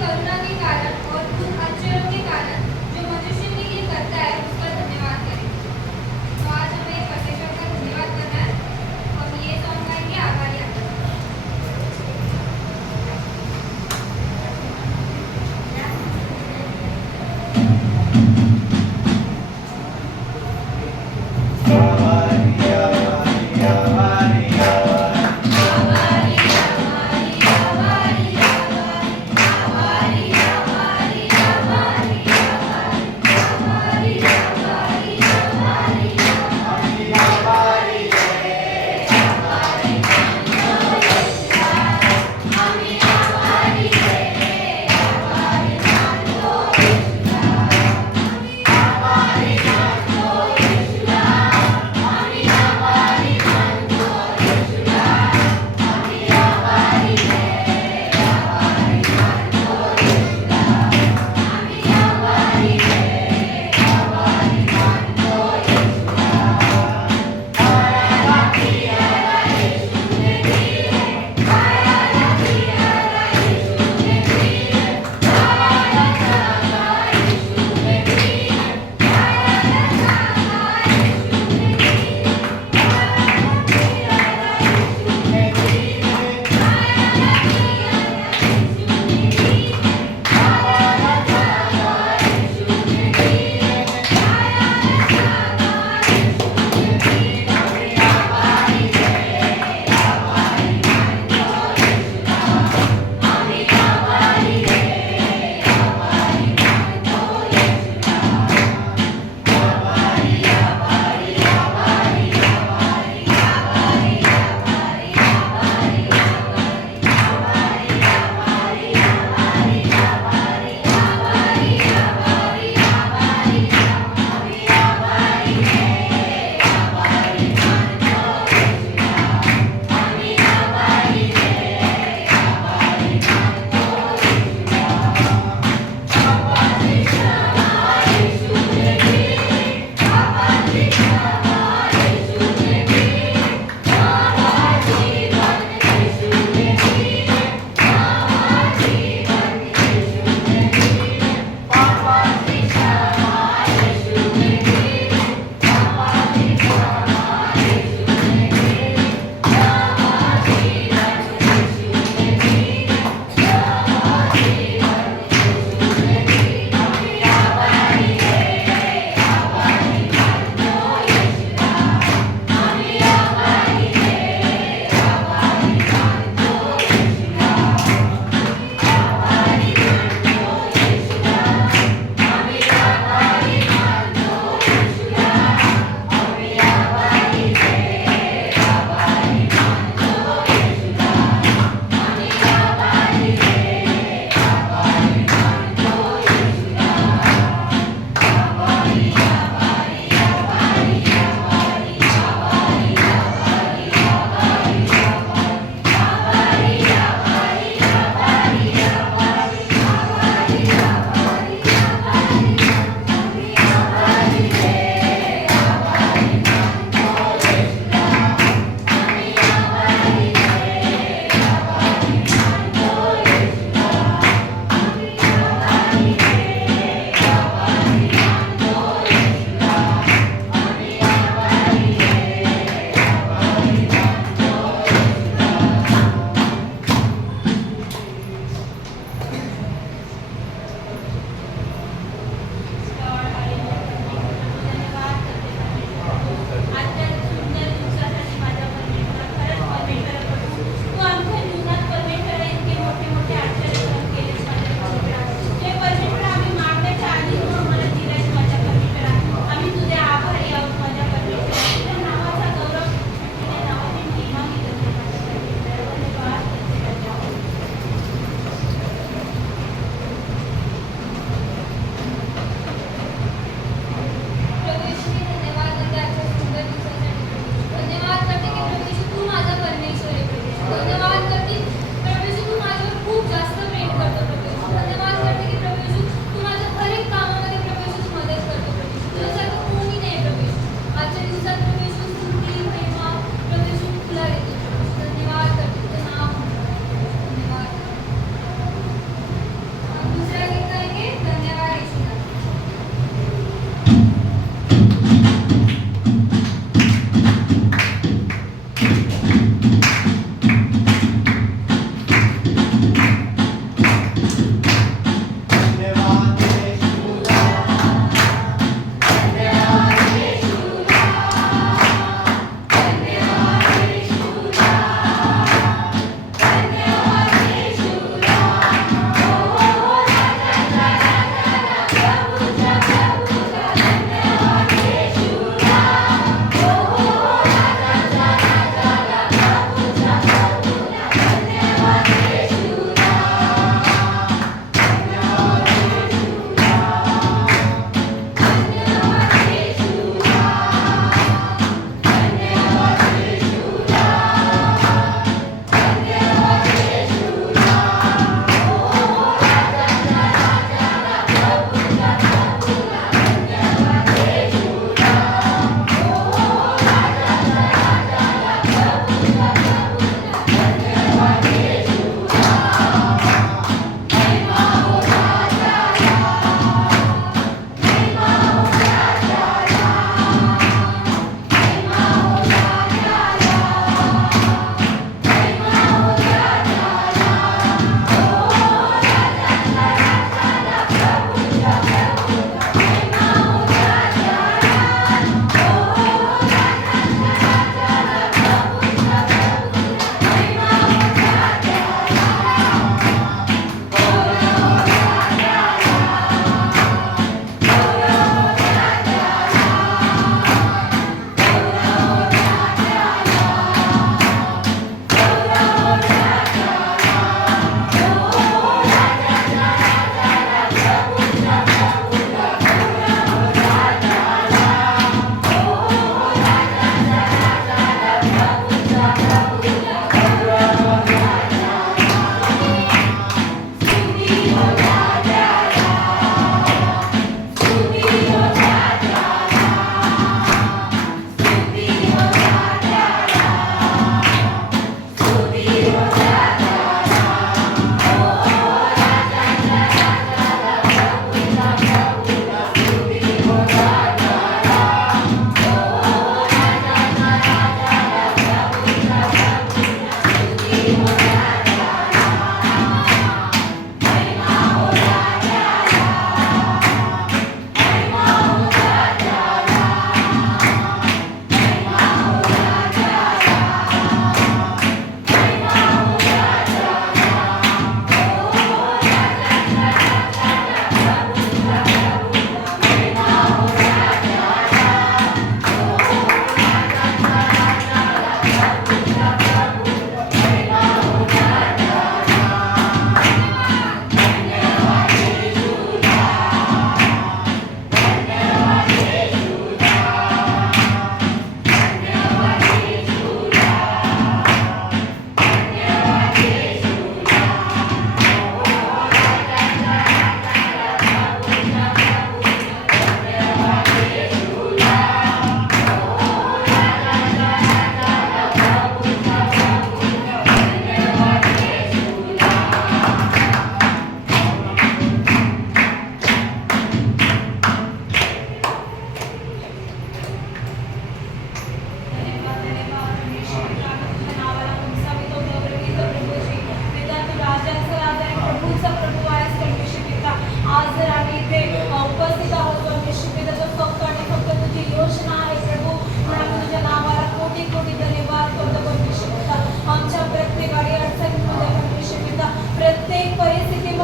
करुणा के कारण और उन आश्चर्यों के कारण जो मनुष्य के लिए करता है उसका धन्यवाद करें। तो आज हमें परमेश्वर का धन्यवाद करना है। हम ये सॉन्ग गाएंगे आभारी आत्मा।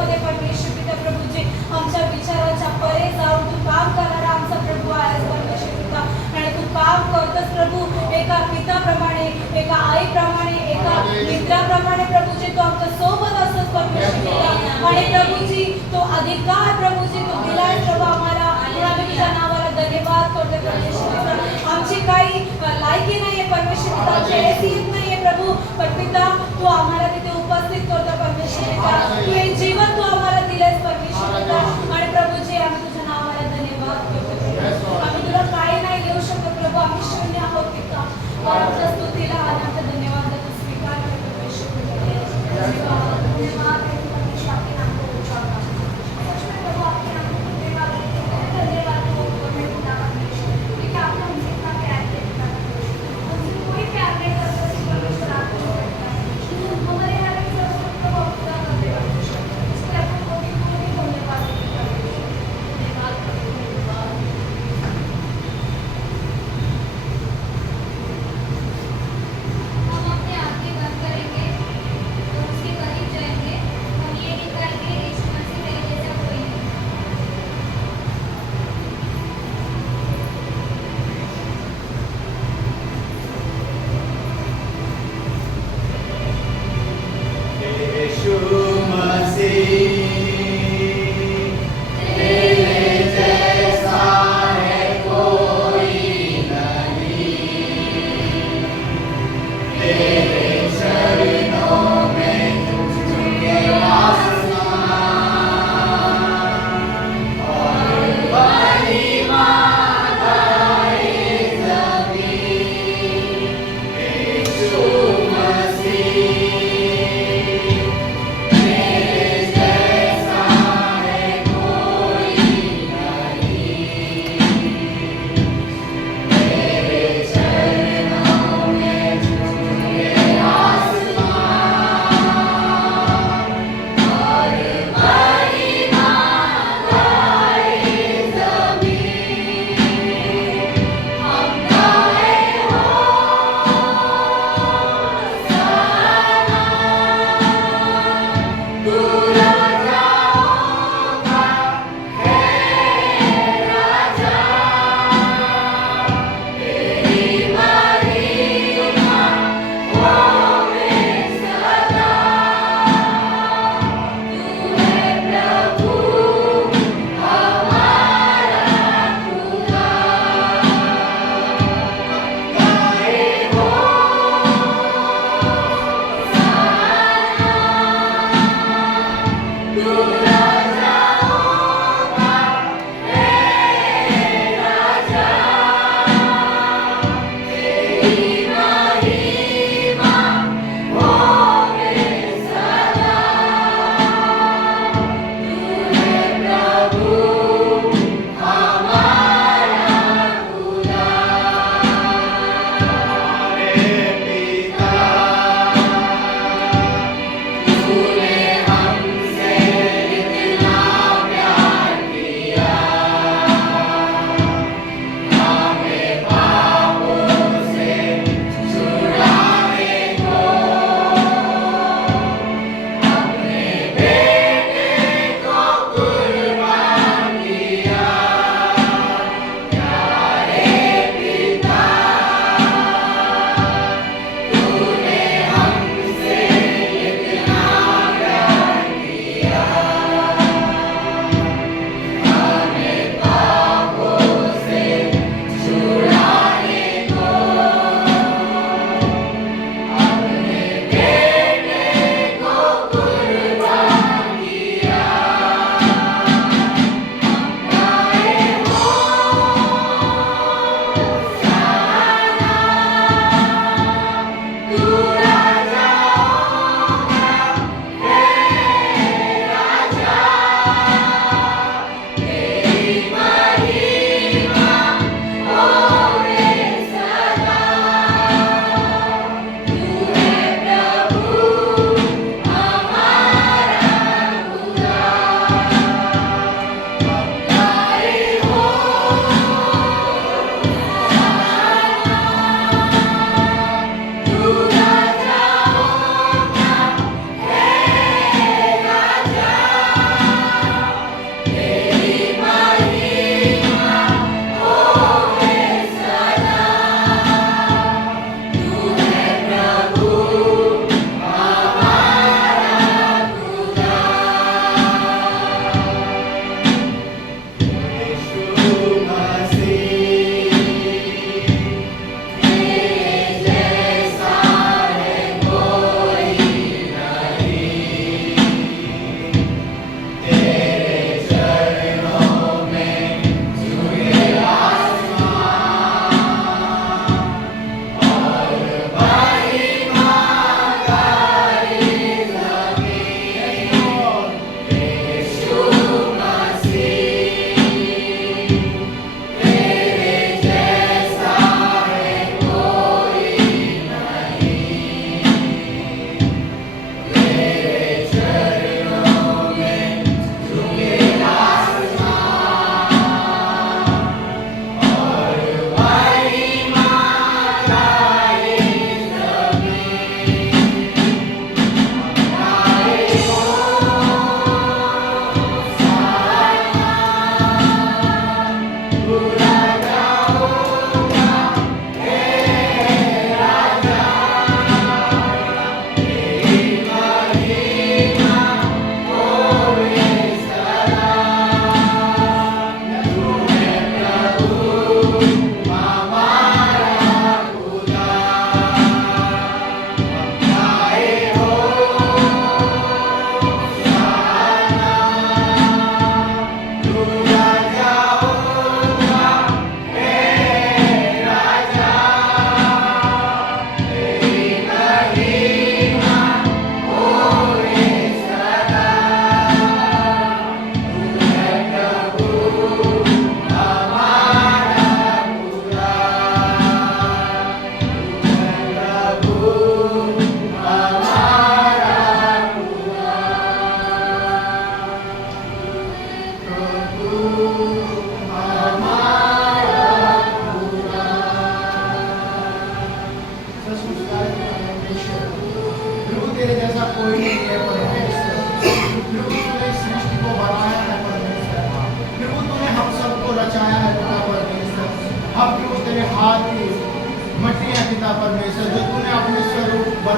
हृदयामध्ये परमेश्वर पिता प्रभूजी आमच्या विचाराच्या परे जाऊन तू काम करणारा आमचा प्रभू आहेस परमेश्वर पिता. आणि तू काम करतोस प्रभू एका पिताप्रमाणे, एका आईप्रमाणे, एका मित्राप्रमाणे प्रभूजी तू आमच्या सोबत असतोस परमेश्वर पिता. आणि प्रभूजी तो अधिकार प्रभूजी तू दिलाय प्रभू आम्हाला. आम्ही तुझ्या नावाला धन्यवाद करतो परमेश्वर पिता. आमची काही लायकी नाहीये परमेश्वर पिता, आमची हैसियत नाहीये प्रभू, पण पिता तू आम्हाला तिथे उपस्थित करतो परमेश्वर पिता. तू हे जीवन तू आम्हाला दिलेस परमेश्वर पिता. आणि प्रभूजी आम्ही तुझ्या नावाला धन्यवाद करतो प्रभू. आम्ही तुला काही नाही देऊ शकत प्रभू, आम्ही शून्य आहोत पिता. और आमच्या स्तुतीला आणि आमच्या धन्यवादाचा स्वीकार करतो परमेश्वर पिता. धन्यवाद आहे परमेश्वर, आपके नाम को उजाला प्रभु, आपके नाम को धन्यवाद हो पिता परमेश्वर, क्योंकि आपने हमसे इतना प्यार किया पिता परमेश्वर. हमसे कोई प्यार नहीं करता परमेश्वर, आपको हमारे हर एक जरूरत को आप पूरा करते परमेश्वर. इसलिए आपको कोटि कोटि धन्यवाद देते परमेश्वर. धन्यवाद धन्यवाद. हम अपने आंखें बंद करेंगे और उसके करीब जाएंगे. हम ये निकालेंगे यीशु मसीह मेरे जैसा कोई नहीं. यीशु मसीह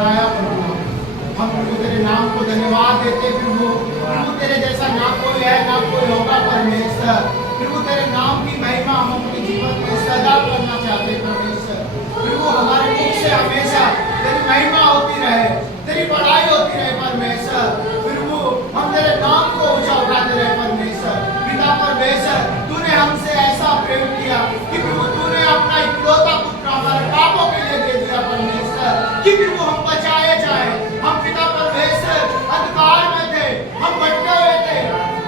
बढ़ाया प्रभु। हम प्रभु तेरे नाम को धन्यवाद देते प्रभु। प्रभु तेरे जैसा ना कोई है ना कोई होगा परमेश्वर। प्रभु तेरे नाम की महिमा हम अपने जीवन में सदा करना चाहते परमेश्वर। प्रभु हमारे मुख से हमेशा तेरी महिमा होती रहे, तेरी बड़ाई होती रहे परमेश्वर। प्रभु हम तेरे नाम को ऊंचा उठाते रहे परमेश्वर। पिता परमेश्वर तूने हमसे ऐसा प्रेम किया कि प्रभु तूने अपना इकलौता पुत्र हमारे पापों के लिए दे दिया परमेश्वर, कि प्रभु हम बचाए जाए। हम पिता परमेश्वर अंधकार में थे, हम भटके हुए थे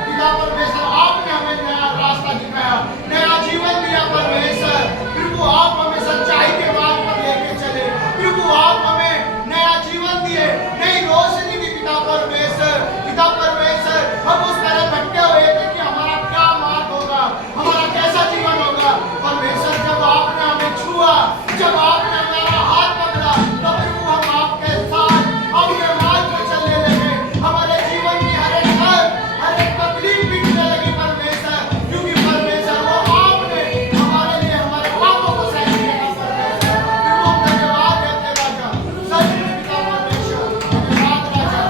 पिता परमेश्वर, आपने हमें नया रास्ता दिखाया, नया जीवन दिया परमेश्वर। प्रभु आप हमें सच्चाई के मार्ग पर लेके चले। प्रभु आप हमें नया जीवन दिए, नई रोशनी दी पिता परमेश्वर। पिता परमेश्वर हम उस तरह भटके हुए थे कि हमारा क्या मार्ग होगा, हमारा कैसा जीवन होगा परमेश्वर। जब आपने हमें छुआ, जब आपने हमारा हाथ पकड़ा, तो प्रभु हम आपके साथ अपने मार्ग पर चलने लगे। हमारे जीवन की हर एक तकलीफ मिटने लगी परमेश्वर, क्योंकि परमेश्वर वो आपने हमारे लिए हमारे पापों को सह लिया परमेश्वर। प्रभु हम धन्यवाद देते राजा, सच में पिता परमेश्वर धन्यवाद राजा।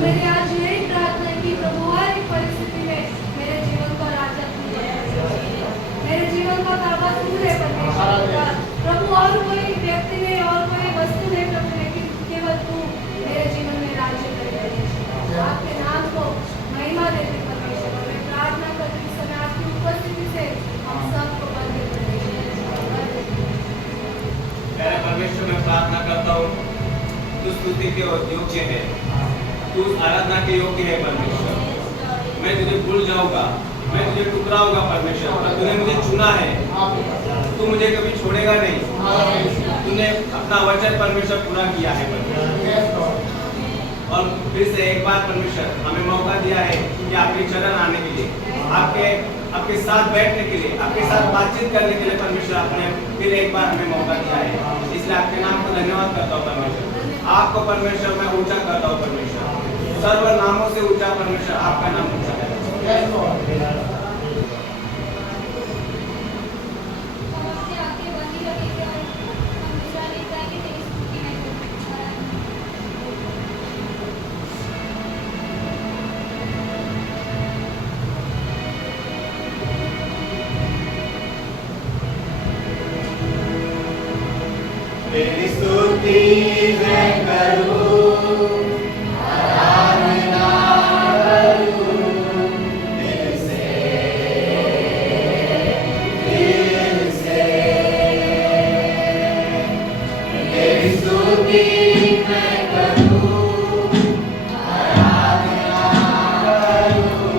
मेरी आज यही प्रार्थना है कि प्रभु हर एक परिस्थिति में मेरे जीवन का राजा तू है, मेरे जीवन का ताबा तू है परमेश्वर। प्रभु और कोई व्यक्ति नहीं और कोई वस्तु नहीं प्रभु, लेकिन केवल तू मेरे जीवन में राज्य करे। आपके नाम को महिमा देते परमेश्वर। और मैं प्रार्थना करती हूँ समय आपकी उपस्थिति से हम सबको बंद कर। मेरे परमेश्वर मैं प्रार्थना करता हूँ, तू स्तुति के योग्य है, तू आराधना के योग्य है परमेश्वर। मैं तुझे भूल जाऊंगा, मैं तुझे टुकराऊंगा परमेश्वर, पर तूने मुझे चुना है, तू मुझे कभी छोड़ेगा नहीं। तूने अपना वचन परमेश्वर पूरा किया है परमेश्वर। और फिर से एक बार परमेश्वर हमें मौका दिया है कि आपके चरण आने के लिए, आपके साथ बैठने के लिए, आपके साथ बातचीत करने के लिए परमेश्वर आपने फिर एक बार हमें मौका दिया है। इसलिए आपके नाम को धन्यवाद करता हूँ परमेश्वर। आपको परमेश्वर मैं ऊंचा करता हूँ परमेश्वर, सर्व नामों से ऊंचा परमेश्वर आपका नाम ऊंचा है। तेरी स्तुति मैं करूं, आराधना करूं दिल से, तेरी स्तुति मैं करूं, आराधना करूं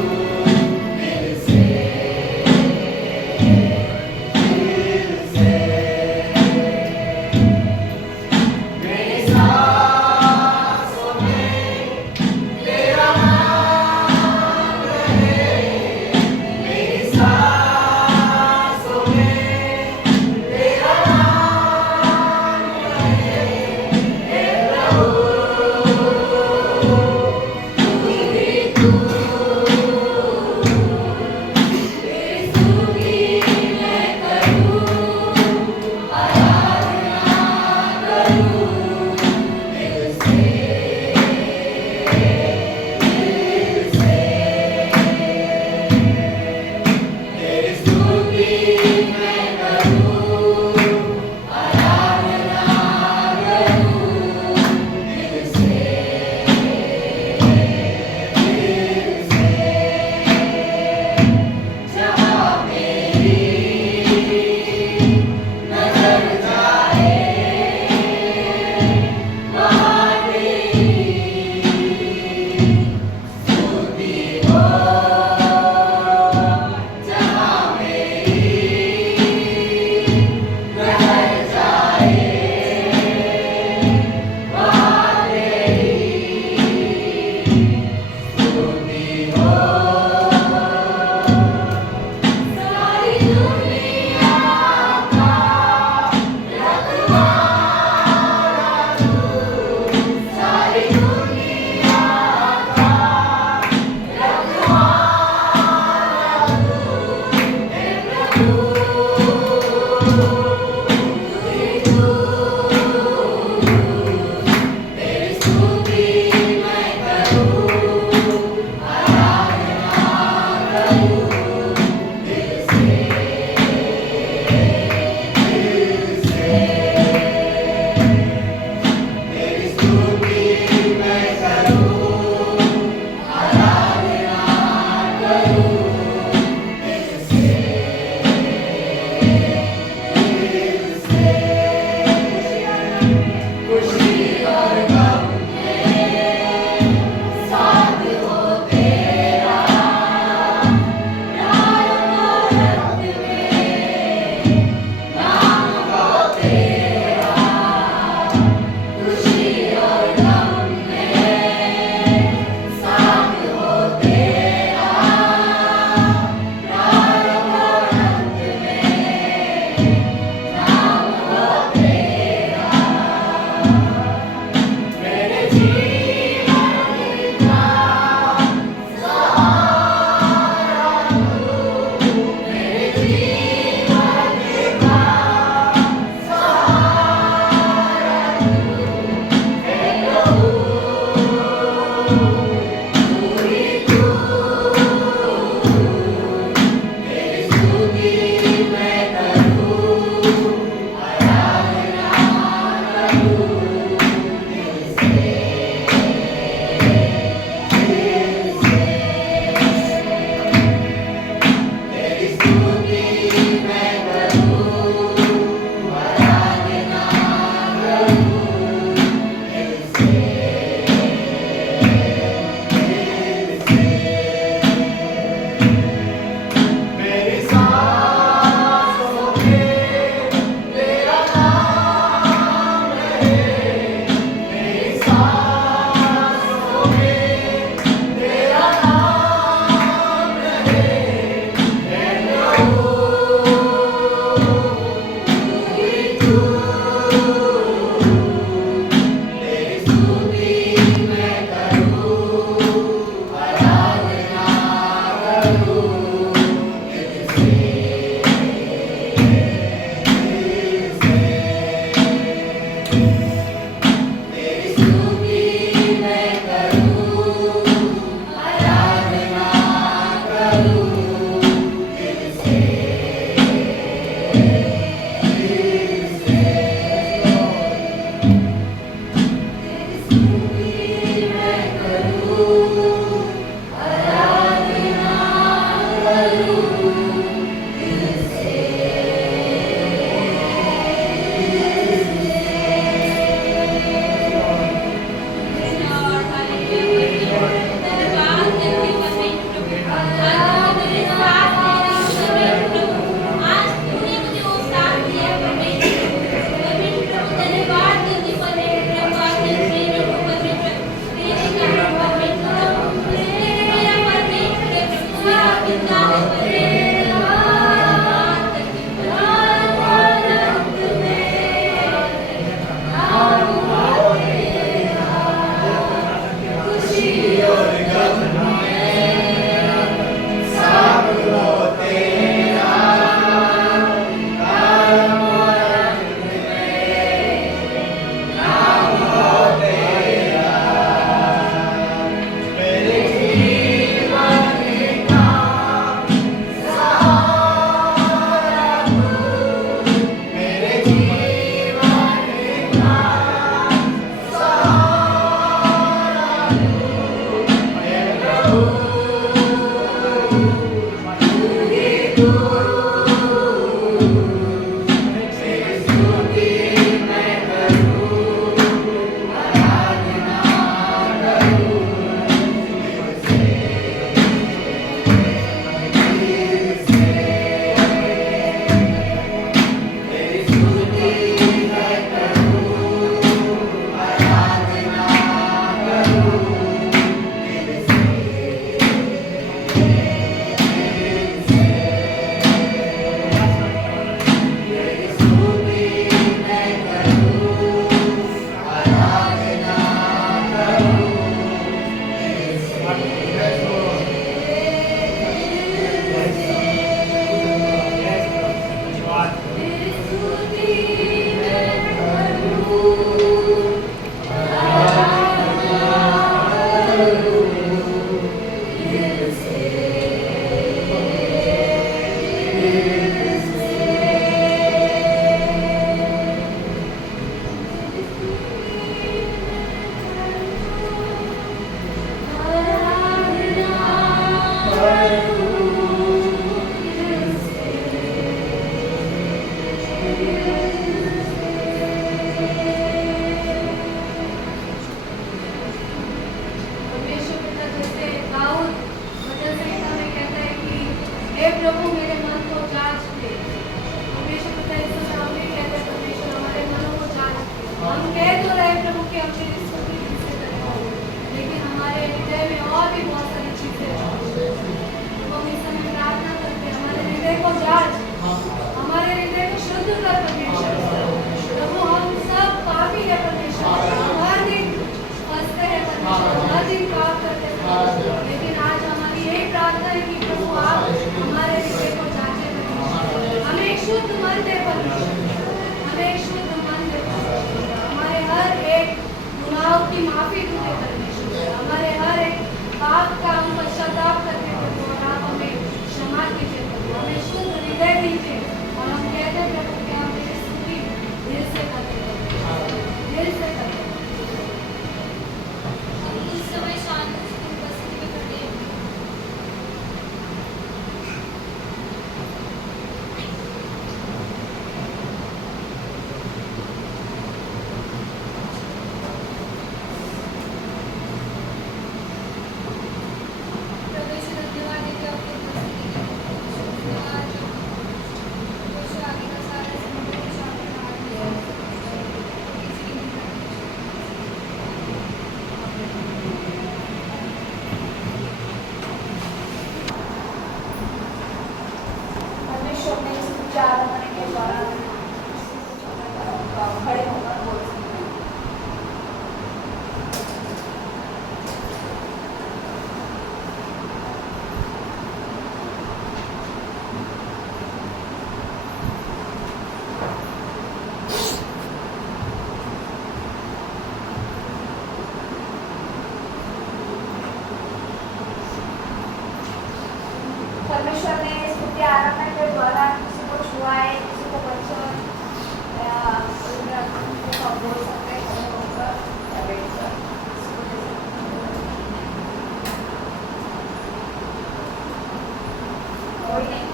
परमेश्वर पिता जैसे दाऊद वचन संहिता में कहता है कि हे प्रभु मेरे मन को जांच दे। परमेश्वर पिता इस समय हम भी कहते हैं परमेश्वर हमारे मनों को जांच दे। हम कह तो रहे प्रभु कि हम तेरी स्तुति दिल से करें, लेकिन हमारे हृदय में और भी बहुत सारी चीजें हैं। तो हम इस समय प्रार्थना करते हैं हमारे हृदय को जांच, हमारे हृदय को शुद्ध कर परमेश्वर। प्रभु हम सब पापी है परमेश्वर, हम हर दिन फंसते हैं परमेश्वर, हर दिन पाप करते हैं, लेकिन आज हमारी यही प्रार्थना है कि प्रभु आप हमारे हृदय को जांचे परमेश्वर, हमें एक शुद्ध मन दे परमेश्वर, हमें एक शुद्ध मन दे परमेश्वर, हमारे हर एक गुनाहों की माफी तू दे परमेश्वर, हमारे हर एक पाप का हम पश्चाताप करते हैं प्रभु, और आप हमें क्षमा कीजिए प्रभु, हमें शुद्ध हृदय दीजिए, और हम कहते हैं प्रभु कि हम तेरी स्तुति दिल से करते हैं, दिल से करते हैं। इस समय शांत उपस्थिति में खड़े हैं। प्रवेश धन्यवाद है कि आपकी उपस्थिति के लिए धन्यवाद। प्रवेश आगे का सारा समय शांत रहा है। किसी की परमेश्वर ने इस विचार करने के द्वारा खड़े होकर बोल सकते हैं। परमेश्वर ने स्तुति आराधना के द्वारा किसी को छुआ है, किसी को बच्चों बोल सकते हैं खड़े होकर या बैठकर। कोई नहीं।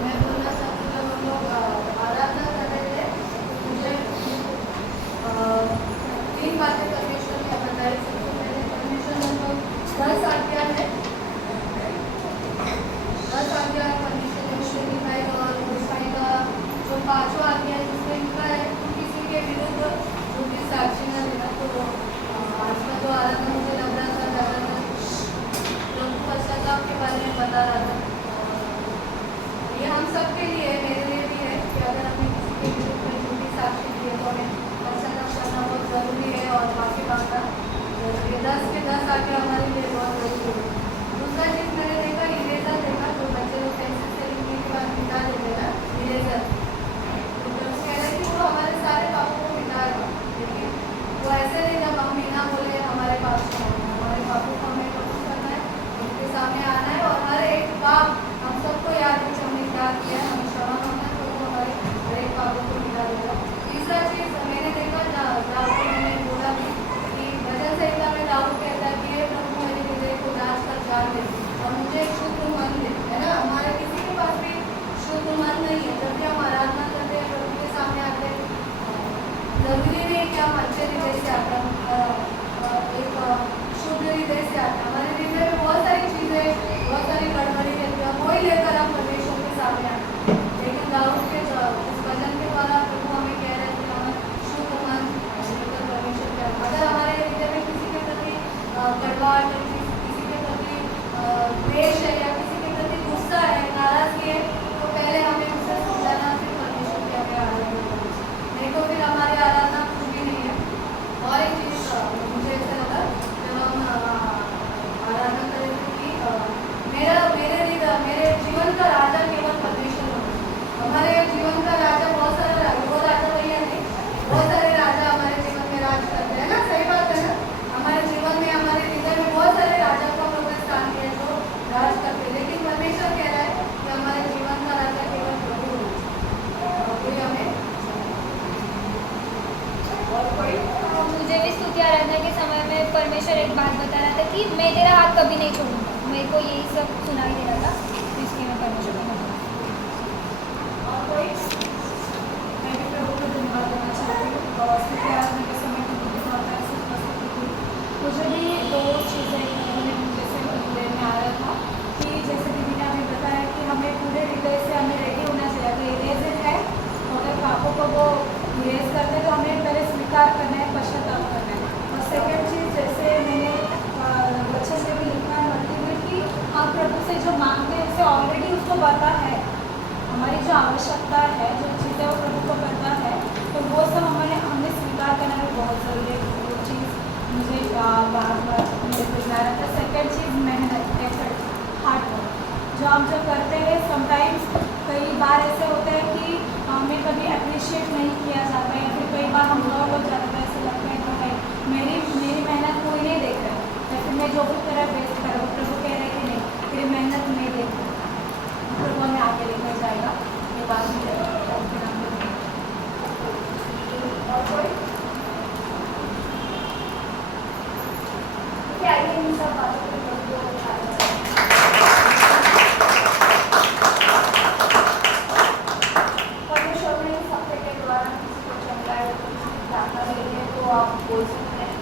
मैं बोलना चाहती हूँ, जब हम लोग आराधना कर रहे थे मुझे 3 बातें परमेश्वर ने बताई। सबसे पहले परमेश्वर ने हमको 10 आज्ञा है, 10 आज्ञा परमेश्वर ने उसमें दिखाई, और उसका जो 5वां आज्ञा है जिसमें लिखा है तू किसी के विरुद्ध झूठी साक्षी न देना। तो आज का जो आराधना मुझे लग रहा था ज़्यादातर प्रभु पश्चाताप के बारे में बता रहा था। ये हम सब के लिए, मेरे लिए भी है कि अगर हमें किसी के विरुद्ध में झूठी साक्षी दी है तो हमें पश्चाताप करना बहुत ज़रूरी है और माफी मांगना जरूरी है। 10 के 10 आज्ञा हमारे लिए बहुत जरूरी है। दूसरा चीज़ मैंने देखा, इरेजर देखा, जो बच्चे लोग पेंसिल से लिखने के बाद मिटा देते हैं ना, इरेजर, तो कह रहे कि वो हमारे सारे पापों को मिटा देगा, लेकिन वो ऐसे नहीं जब हम बिना बोले हमारे पाप को, हमारे पापों को हमें कबूल करना है, उनके सामने आना है, और हर एक पाप हम सबको याद है कि हमने क्या किया है, हमें क्षमा मांगना है, तो वो हमारे हर एक पापों को मिटा देगा। तीसरा चीज़ मैंने देखा, दाऊद को मैंने बोला भी कि भजन संहिता में दाऊद कहता है कि हे प्रभु मेरे हृदय को जांच कर जान दे और मुझे एक शुद्ध मन दे, है ना। हमारे किसी के पास भी शुद्ध मन नहीं है। जब भी हम आराधना करते हैं, प्रभु के सामने आते हैं, जरूरी नहीं कि हम अच्छे हृदय से आते हैं, एक शुद्ध हृदय से आते हैं। हमारे हृदय में बहुत सारी चीज़ें, बहुत सारी गड़बड़ी रहती है, वही लेकर हम परमेश्वर के सामने आते हैं। लेकिन दाऊद के इस भजन के द्वारा प्रभु हमें कह रहे हैं कि हमें शुद्ध मन लेकर परमेश्वर के, अगर हमारे हृदय में किसी के प्रति कड़वाहट है, किसी के प्रति द्वेष है, या किसी के प्रति गुस्सा है, नाराजगी है, तो पहले हमें उससे समझाना, फिर परमेश्वर की हमें आराधना करनी, नहीं तो फिर हमारी आराधना पूरी नहीं है। और एक चीज़ मुझे ऐसा लगा जब हम आराधना कर रहे थे कि मेरे जीवन का राजा केवल परमेश्वर होगा। हमारे जीवन का राजा बहुत सारा राजा, वो राजा भैया नहीं, बहुत सारे राजा हमारे जीवन में राज करते हैं ना, सही बात है ना। हमारे जीवन में, हमारे हृदय में बहुत सारे राजा को हम लोग ने स्थान दिया जो राज करते हैं, लेकिन परमेश्वर कह रहा है कि हमारे जीवन का राजा केवल प्रभु होगा। कोई हमें और कोई मुझे भी स्तुति आराधना के समय में परमेश्वर एक बात बता रहा था कि मैं तेरा हाथ कभी नहीं छोड़ूंगा। मेरे को यही सब सुनाई दे रहा था, इसलिए मैं परमेश्वर को और कोई स्वीकार करना है, पश्चाताप करना है। और सेकंड चीज़, जैसे मैंने वचन में भी लिखा है मत्ती में कि हम प्रभु से जो मांगते हैं उसे ऑलरेडी उसको पता है, हमारी जो आवश्यकता है, जो चीज़ें वो प्रभु को पता है, तो वो सब हमने स्वीकार करना भी बहुत ज़रूरी है। वो चीज़ मुझे बार बार मेरे को याद आता है। सेकेंड चीज़ मेहनत, एफर्ट, हार्ड वर्क जो हम जो करते हैं। समटाइम्स कई बार ऐसे होता है कि हमें कभी अप्रिशिएट नहीं किया जाता है, या फिर कई बार हम लोग हो जाते हैं, ऐसे लगता है कि भाई मेरी मेहनत कोई नहीं देख रहा है, या फिर मैं जो भी तेरा बेस्ट कर रहा हूँ, प्रभु कह रहे कि नहीं, तेरी मेहनत नहीं देख रहा, प्रभु हमें आगे लेकर जाएगा। ये बात भी है। और कोई क्या आगे इन सब बातों को प्रभु को अच्छा लगता है। परमेश्वर ने इस हफ्ते के दौरान किसी को चंगा है, दाखिला के लिए, तो आप बोल सकते हैं।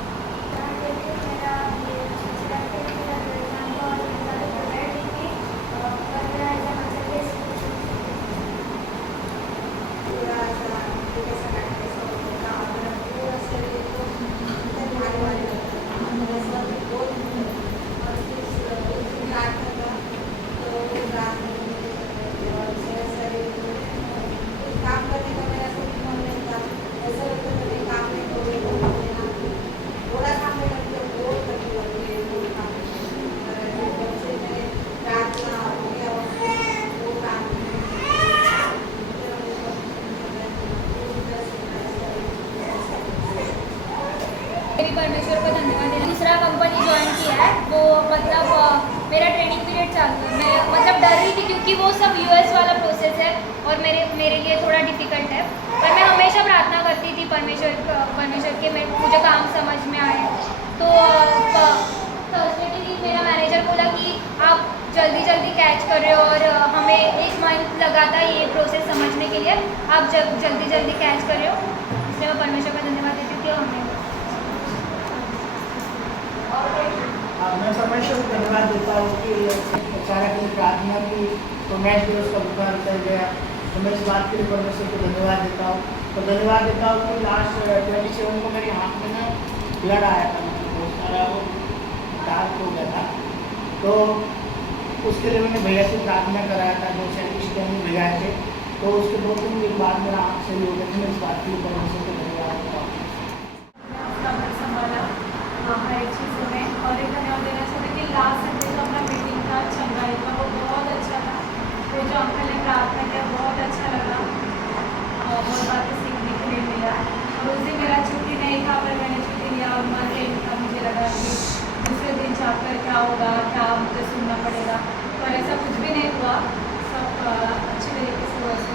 मेरी परमेश्वर को धन्यवाद देना। दूसरा कंपनी ज्वाइन किया है, वो मतलब मेरा ट्रेनिंग पीरियड चालू है। मैं मतलब डर रही थी क्योंकि वो सब यूएस वाला प्रोसेस है और मेरे लिए थोड़ा डिफिकल्ट है, पर मैं हमेशा प्रार्थना करती थी परमेश्वर के मुझे काम समझ में आए। तो थर्सडे के दिन मेरा मैनेजर बोला कि आप जल्दी कैच कर रहे हो और हमें 1 मंथ लगा था ये प्रोसेस समझने के लिए, आप जल्दी कैच कर रहे हो, इसलिए मैं परमेश्वर का धन्यवाद देती हूँ कि हमें मैं परमेश्वर को धन्यवाद देता हूँ कि अचानक की प्रार्थना की तो मैच भी उसका बुखार उतर गया, तो मैं इस बात के लिए परमेश्वर को धन्यवाद देता हूँ। तो धन्यवाद देता हूँ कि लास्ट 27 को मेरे हाथ में ना ब्लड आया था, बहुत सारा वो डार्क हो गया था, तो उसके लिए मैंने भैया से प्रार्थना कराया था, 2 साइंटिस्ट ने भेजाए थे, तो उसके 2-3 दिन बाद मेरा आँख सही हो गया था। मैं इस बात के लिए परमेश्वर को धन्यवाद देता हूँ। हर एक चीज़ों में, और एक धन्यवाद देना चाहते कि लास्ट संडे जो अपना मीटिंग था चंगाई का, वो बहुत अच्छा था। वो जो अंकल ने प्रार्थना किया बहुत अच्छा लगा और बहुत बातें सीखने के लिए मिला। और उस दिन मेरा छुट्टी नहीं था, पर मैंने छुट्टी लिया और मन था, मुझे लगा कि दूसरे दिन जाकर क्या होगा, क्या मुझे सुनना पड़ेगा, पर ऐसा कुछ भी नहीं हुआ। सब अच्छी तरीके से वैसे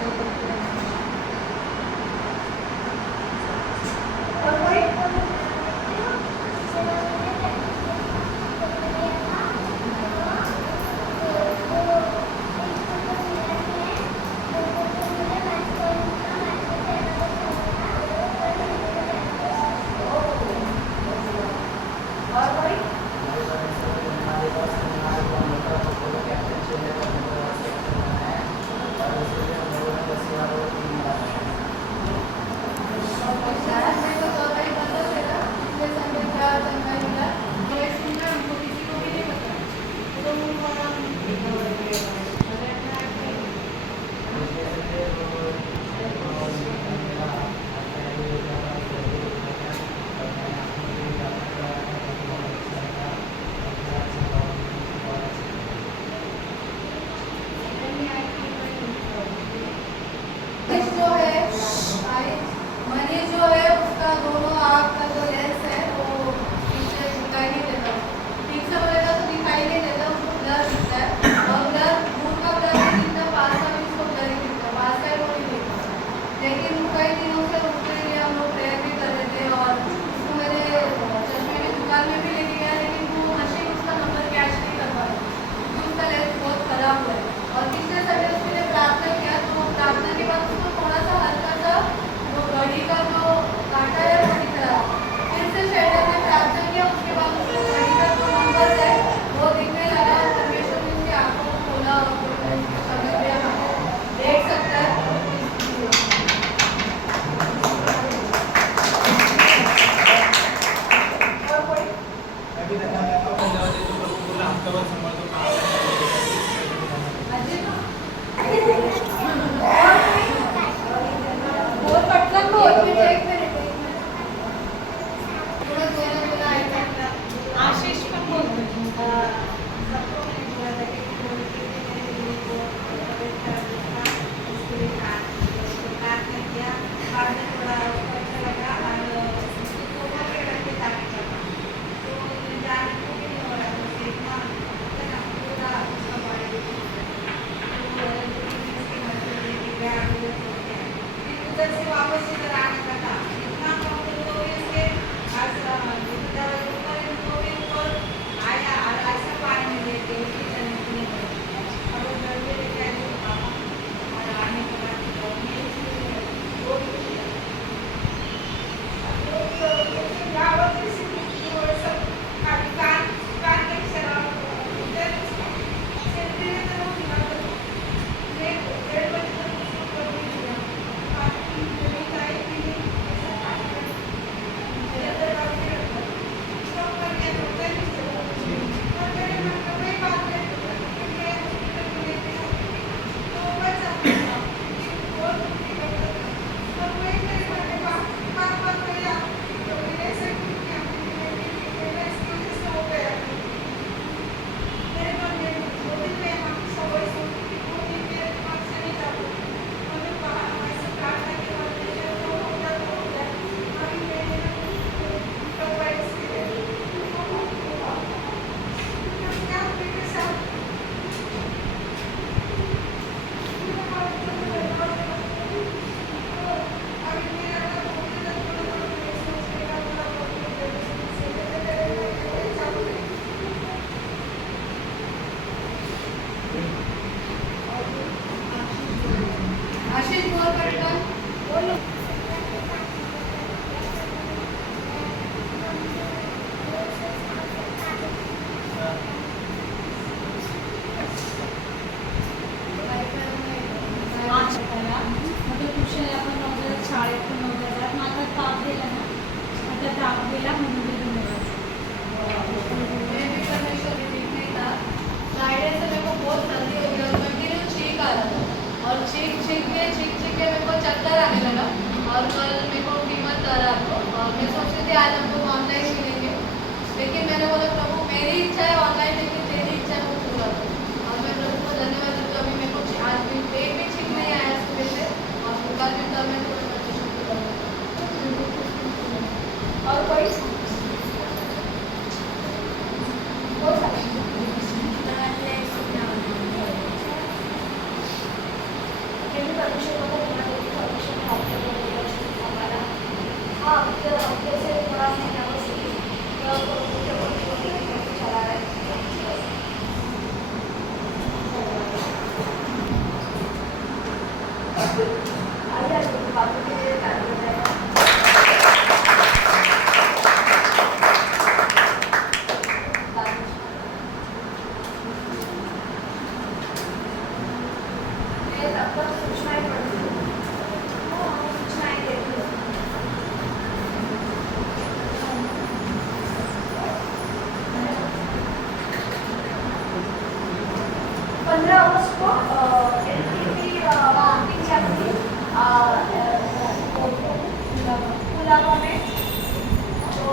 और कोई हमारे पास उधर से वापस इधर आने का था। इतना तो इसके आज इधर ऊपर आया और ऐसा पानी में लेके उसकी चलने के लिए और वो घर पे लेके आए थे पापा और आने के बाद आशीष बोल पटकन बोलो। म्हणजे ट्युशन आपण नव्हतं शाळेत पण नव्हतं मग आता ताप दिला ना आता ताप दिला म्हणून मी धन्यवाद मैं भी परमेश्वर की ठीक नहीं था। फ्राइडे से मेरे को बहुत सर्दी हो गई और कंटिन्यू छींक आ रहा था और छींक के मेरे को चक्कर आने लगा और कल मेरे को फीवर था रात को और मैं सोच रही थी आज हम लोग ऑनलाइन मिलेंगे, लेकिन मैंने बोला प्रभु मेरी इच्छा है ऑनलाइन, लेकिन तेरी इच्छा है वो पूरा करो। और मैं प्रभु को धन्यवाद देती हूँ। अभी मेरे को आज भी पेट भी ठीक नहीं आया सुबह से और कल भी तब मैं थोड़ा और कोई हो सकता परमिशन को परमिशन हमारा हाँ जैसे थोड़ा चला रहा है सूचनाएं पढ़ती हूँ, सूचनाएं देती हूँ। 15 अगस्त को एलटीपी पुलावा में तो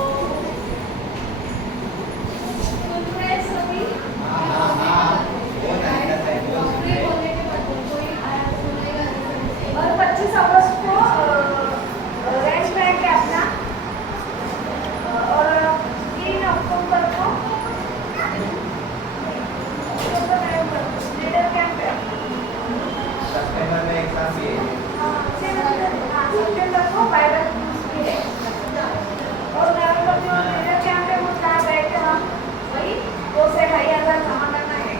सुन रहे सभी और 25 अगस्त को रेंज बैंक है अपना और 3 अक्टूबर को लीडर कैंप है। सितंबर में एग्जाम भी है। सितंबर को बाइबल भी है और नवंबर में लीडर कैंप है, वो जहाँ बैठे हम वही 2 से 2,500 जमा करना है।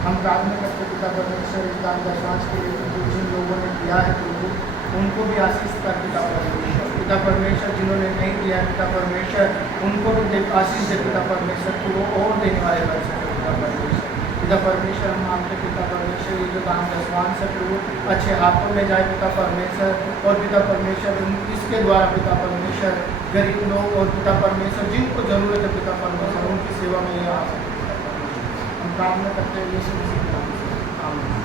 हम प्रार्थना करते पिता परमेश्वर इस दान दशमांश के लिए जो जिन लोगों ने दिया है प्रभु उनको भी आशीष कर पिता परमेश्वर जिन्होंने नहीं दिया पिता परमेश्वर उनको भी आशीष दे पिता परमेश्वर को वो और देने वाले बन सके पिता परमेश्वर हम मांगते पिता परमेश्वर ये जो दान दशमांश है प्रभु अच्छे हाथों में जाए पिता परमेश्वर और पिता परमेश्वर इसके द्वारा पिता परमेश्वर गरीब लोग और पिता परमेश्वर जिनको जरूरत है पिता परमेश्वर उनकी सेवा में ये आ सके हम प्रार्थना करते हैं यीशु मसीह के नाम से आमीन।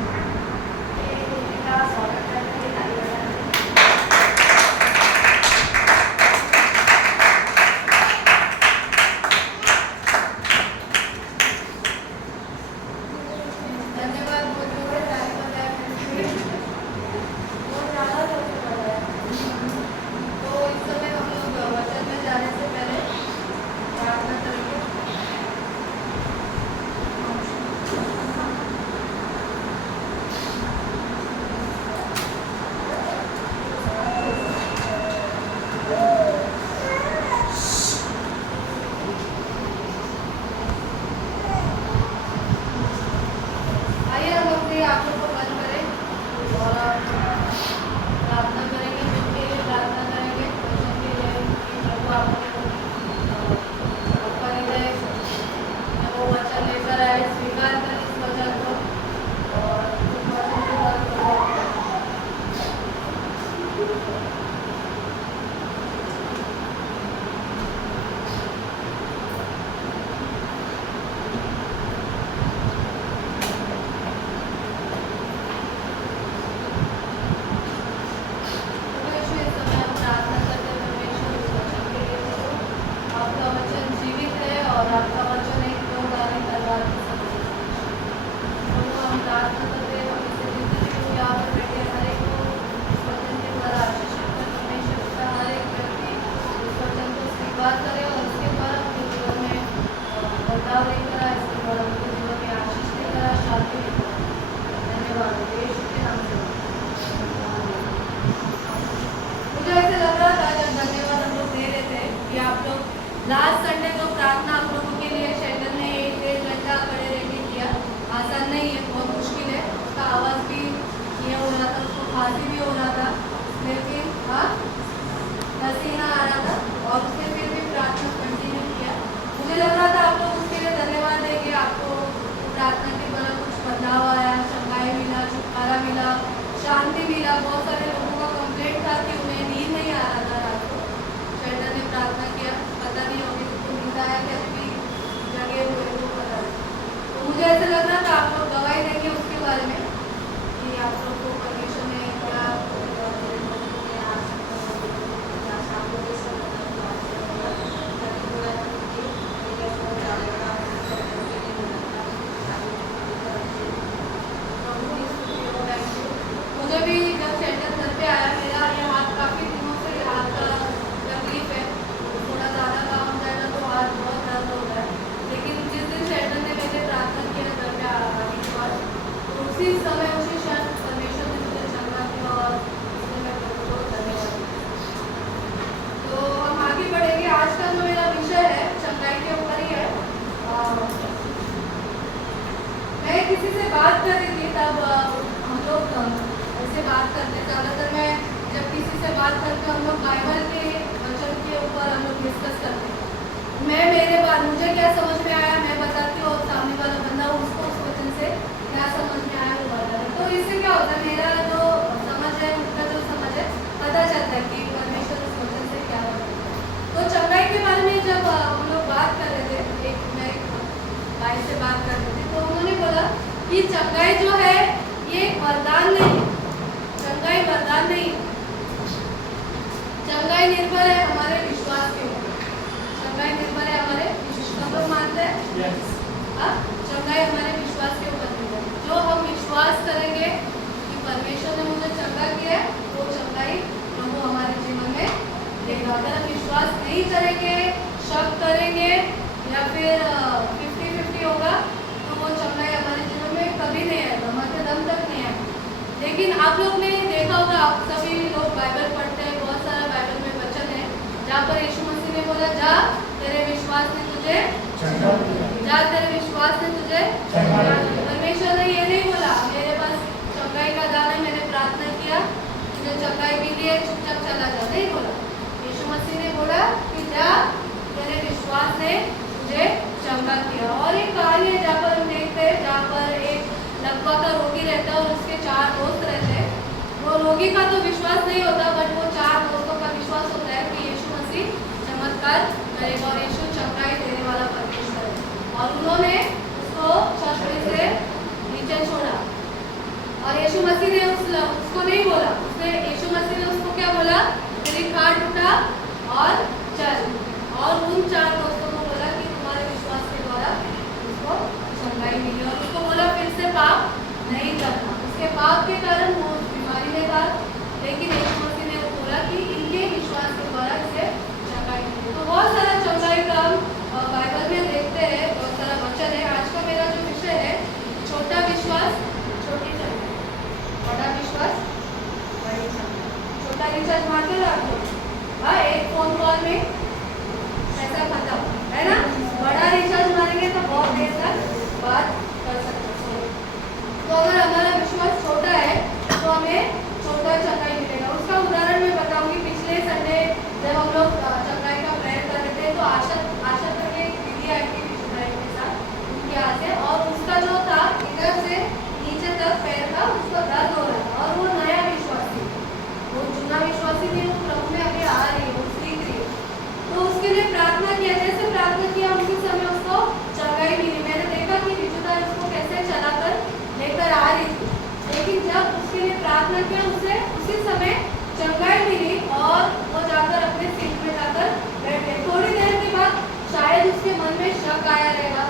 आगे धन्यवाद यीशु के नाम से। मुझे ऐसे लग रहा था जब धन्यवाद हम लोग दे रहे थे कि आप लोग लास्ट संडे जो प्रार्थना आप लोगों के लिए शेल्टर ने 1-1.5 घंटा खड़े रह के किया, आसान नहीं है, बहुत मुश्किल है। उसका आवाज़ भी ये हो रहा था, उसको खांसी भी हो रहा था, लेकिन हाँ पसीना आ रहा था और उसने फिर भी प्रार्थना कंटिन्यू किया। मुझे लग रहा था आप लोग उसके लिए धन्यवाद देंगे, आपको प्रार्थना के द्वारा कुछ बदलाव आया, चंगाई मिला, छुटकारा मिला, शांति मिला। बहुत सारे लोगों का कंप्लेंट था कि उन्हें नींद नहीं आ रहा था रात को। शेल्टर ने प्रार्थना किया, पता नहीं होगी तो नींद आया कि अभी जगे हुए वो पता नहीं। तो मुझे ऐसा लग रहा था आप लोग गवाही देंगे उसके बारे में कि आप लोग को परमेश्वर ने क्या मुझे भी जब शेल्टर घर पे आया, मेरा ये हाथ काफ़ी दिनों से हाथ का तकलीफ है, थोड़ा ज़्यादा काम हो जाएगा तो हाथ बहुत दर्द होता है। लेकिन जिस दिन शेल्टर ने मैंने प्रार्थना किया घर पे आने के बाद, तो उसी समय उसी क्षण परमेश्वर ने मुझे चंगा किया और उसने मैं प्रभु को धन्यवाद दिया। तो हम आगे बढ़ेंगे। आज का जो मेरा विषय है चंगाई के ऊपर ही है। मैं किसी से बात कर रही थी, तब हम लोग ऐसे बात करते, ज़्यादातर मैं जब किसी से बात करते हम लोग बाइबल के वचन के ऊपर हम लोग डिस्कस करते हैं। मैं मेरे बात मुझे क्या समझ में आया मैं बताती हूँ और सामने वाला बंदा उसको उस वचन से क्या समझ में आया वो बताता है। तो इससे क्या होता है, मेरा जो समझ है उनका जो समझ है पता चलता है कि परमेश्वर उस वचन से क्या बताता है। तो चंगाई के बारे में जब हम लोग बात कर रहे थे, मैं एक भाई से बात कर रहे थे, तो उन्होंने बोला कि चंगाई जो है ये वरदान नहीं, चंगाई वरदान नहीं, चंगाई निर्भर है हमारे विश्वास के ऊपर। चंगाई निर्भर है हमारे विश्वास पर, मानते हैं चंगाई हमारे विश्वास के ऊपर निर्भर है। जो हम विश्वास करेंगे कि परमेश्वर ने मुझे चंगा किया है, वो चंगाई प्रभु हमारे जीवन में देगा। अगर हम विश्वास नहीं करेंगे, शक करेंगे या फिर 50-50 होगा तो वो चंगाई हमारे जीवन में कभी नहीं आएगा, मरते दम तक नहीं आएगा। लेकिन आप लोग ने देखा होगा, आप सभी लोग बाइबल पढ़ते हैं, बहुत सारा बाइबल में वचन है जहाँ पर यीशु मसीह ने बोला जा तेरे विश्वास ने तुझे जा तेरे विश्वास ने तुझे। परमेश्वर ने ये नहीं बोला मेरे पास चंगाई का दान है, मैंने प्रार्थना किया तुझे चंगाई मिली है, चुपचाप चला जा, नहीं बोला। यीशु मसीह ने बोला कि जा तेरे विश्वास ने तुझे चंगा किया। और एक कहानी है जहाँ पर हम देखते हैं, जहाँ पर एक लकवा का रोगी रहता है और उसके 4 दोस्त रहते हैं। वो रोगी का तो विश्वास नहीं होता, बट वो 4 दोस्तों का विश्वास होता है कि यीशु मसीह चमत्कार करेगा और यीशु चंगाई देने वाला परमेश्वर है। और उन्होंने उसको छतरी से नीचे छोड़ा और यीशु मसीह ने उसको नहीं बोला, उसने यीशु मसीह ने उसको क्या बोला, तेरी खाट उठा और चल। और उन 4 दोस्तों को बोला कि तुम्हारे विश्वास के द्वारा उसको चंगाई मिली और उसको बोला फिर से पाप नहीं करना। उसके पाप के कारण वो बीमारी में था, लेकिन यीशु मसीह ने बोला कि इनके विश्वास के द्वारा इसे चंगाई मिली। तो बहुत सारा चंगाई का हम बाइबल में देखते हैं, बहुत सारा वचन है। आज का मेरा जो विषय है छोटा विश्वास छोटी चंगाई, बड़ा विश्वास बड़ी चंगाई। छोटा रिचार्ज मारते हो आप लोग, हाँ, एक फोन कॉल में पैसा खत्म है ना। बड़ा रिचार्ज मारेंगे तो बहुत देर तक बात कर सकते हैं। तो अगर हमारा विश्वास छोटा है तो हमें छोटा चंगाई मिलेगा। उसका उदाहरण मैं बताऊंगी। पिछले संडे जब हम लोग चंगाई का प्रेयर कर रहे थे तो आशा करके एक दीदी आई थी विश्वास के साथ उनके यहाँ से, और उसका जो था इधर से नीचे तक पैर का उसको दर्द हो रहा था और वो नया विश्वासी, वो चुना विश्वासी थी, वो प्रभु में अभी आ रही है, वो सीख रही है। तो उसके लिए प्रार्थना किया, जैसे प्रार्थना किया उसी समय उसको चंगाई मिली। मैंने देखा कि रिजुदा उसको कैसे चलाकर लेकर आ रही थी, लेकिन जब उसके लिए प्रार्थना किया उसे उसी समय चंगाई मिली और वो जाकर अपने सीट में जाकर बैठ गए। थोड़ी देर के बाद शायद उसके मन में शक आया रहेगा,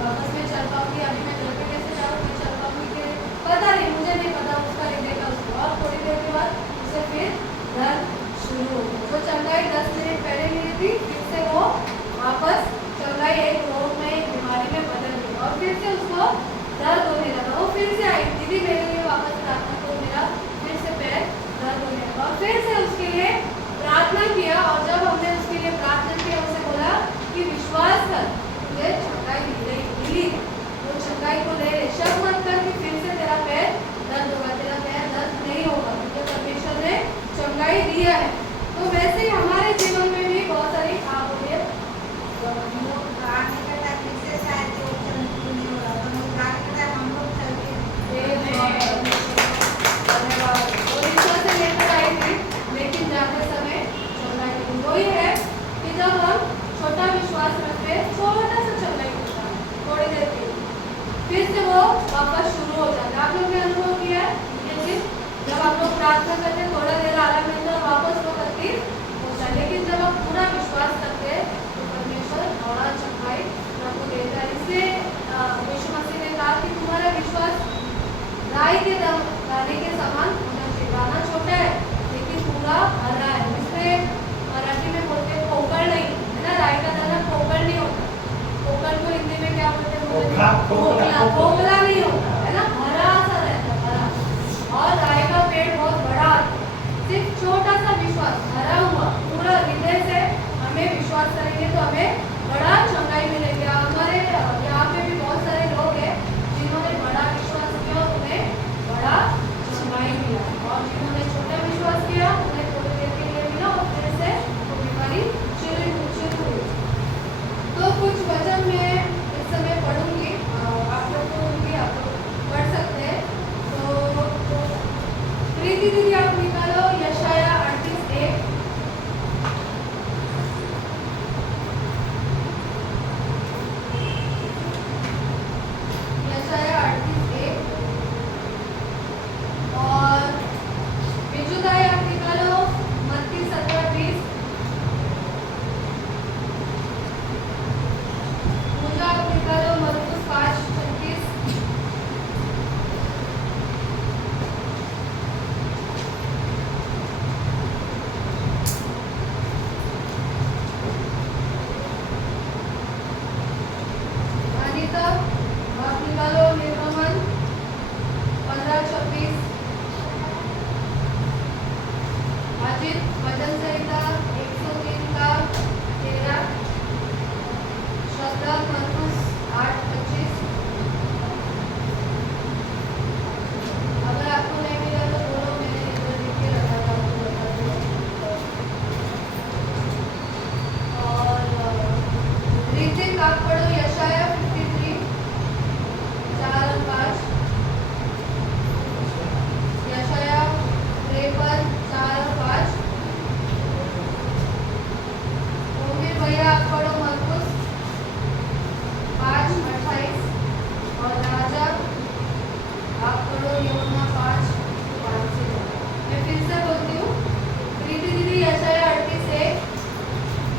वापस में चल पाऊंगी, अभी मैं घर पे कैसे जाऊँ, मैं चल पाऊंगी कि पता नहीं, मुझे नहीं पता उसका देखा उसको। और थोड़ी देर के बाद उसे फिर दर्द शुरू हो गया। जो चंगाई 10 मिनट पहले मिली थी फिर से वो वापस चंगाई एक रोग में, एक बीमारी में बदल गई और फिर से उसको दर्द पे छोटा सा चलना ही होता है, थोड़ी देर के लिए, फिर से वो वापस शुरू हो जाता है। आप लोग ने अनुभव किया है ये चीज? जब आप लोग प्रार्थना करते हैं थोड़ा देर आराम मिलता है, वापस वो करती होता है, लेकिन जब आप पूरा विश्वास करते हैं तो परमेश्वर बड़ा चंगाई प्रभु देता है। इसलिए यीशु मसीह ने कहा कि तुम्हारा विश्वास राई के दाने के समान होना चाहिए। दाना छोटा है लेकिन पूरा हरा है, इसमें मराठी में बोलते हैं पोकळ नहीं है ना, राई का दाना पोकळ नहीं होता। पोकळ को हिंदी में क्या बोलते हैं? पोकला नहीं होता है ना, हरा सा रहता है, हरा। और राई का पेड़ बहुत बड़ा आता है। सिर्फ छोटा सा विश्वास भरा हुआ पूरा हृदय से हमें विश्वास करेंगे तो हमें बड़ा चंगाई मिलेगी। हमारे यहाँ पे भी बहुत सारे लोग हैं जिन्होंने बड़ा विश्वास किया, उन्हें बड़ा चंगाई मिला, और जिन्होंने छोटा विश्वास किया उन्हें थोड़ी देर के लिए मिला और फिर से वो बीमारी शुरू हुई। तो कुछ वचन मैं इस समय पढ़ूंगी, आप लोग को भी आप लोग पढ़ सकते हैं। तो प्रीति दीदी आप निकालो यशाया 38:1। यशाया 38:1 और विजुदाई आप निकालो मत्ती 17:20। पूजा आप निकालो मरकुस 5:36। अनीता आप निकालो निर्गमन 15:26। अजित भजन संहिता 103 का 13। श्रद्धा मरकुस 8:25। अगर आपको नहीं मिला तो बोलो, मैंने इधर लिख के रखा था, आपको बता दूँ। और ऋतिक आप पढ़ो यशाया 53 4 और 5। यशाया 53 4 और 5। ओमिर भैया आप पढ़ो मरकुस 5:28 और राजा आप पढ़ो यूहन्ना 5:5 से 9। मैं फिर से बोलती हूँ, प्रीति दीदी यशाया 38:1,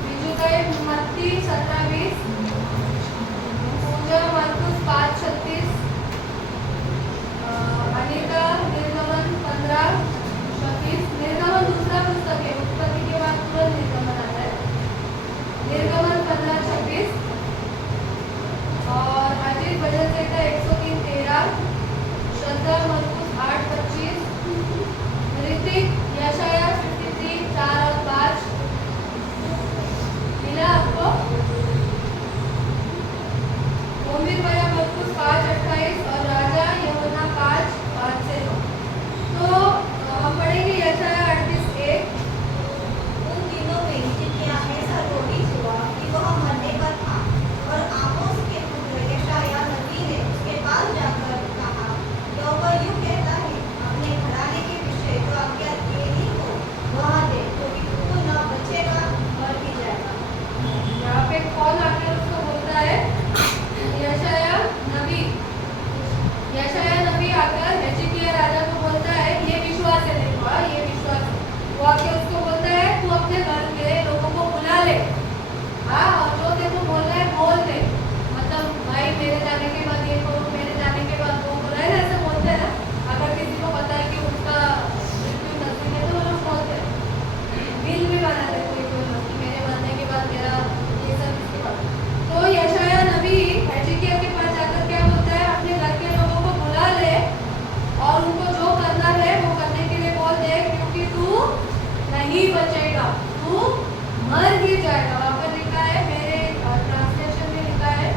विजुदाई मत्ती 17:20, पूजा मरकुस 5:36, अनीता निर्गमन 15:26। निर्गमन दूसरा पुस्तक है, उत्पत्ति के बाद तुरंत निर्गमन आता है। निर्गमन 15:26 और अजित भजन संहिता 103:13। श्रद्धा मरकुस 8:25। ऋतिक यशाया 53 4 और 5। मिला आपको? ओमिर भैया मरकुस 5:28 और राजा यूहन्ना 5:5 से 9। तो हम पढ़ेंगे यशाया 38:1। उन दिनों में हिजकिय्याह ऐसा रोटित हुआ कि वह मरने पर था, और आमोस के पुत्र यशायाह नबी ने उसके पास जाकर कहा, यहोवा यूं कहता है, अपने घराने के विषय जो आज्ञा देनी हो वह दे, क्योंकि तू न बचेगा मर भी जाएगा। यहाँ पे कौन आकर उसको बोलता है? यशाया नबी। यशाया नबी आकर हिजकिय्याह राजा को बोलता है, ये विश्वास है, देखो हाँ, ये विश्वास है। वो आके उसको बोलता है, तू अपने घर के लोगों को बुला ले, हाँ, और जो तेरे को बोलना है बोल दे। मतलब भाई मेरे जाने के बाद ये करो, मेरे जाने के बाद वो करो, है ना, ऐसे बोलते हैं ना। अगर किसी को पता है कि उसका मृत्यु नजदीक है तो वो लोग बोलते हैं, बिल भी बनाते हैं कोई लोग कि मेरे मरने के बाद मेरा ये सब इसके बाद। तो यशाया नबी हिजकिय्याह के पास जाकर क्या बोलता है? अपने घर के लोगों को बुला ले और उनको जो करना है वो करने के लिए बोल दे, क्योंकि तू नहीं बचेगा, तू मर ही जाएगा। वहाँ पर लिखा है, मेरे ट्रांसलेशन में लिखा है,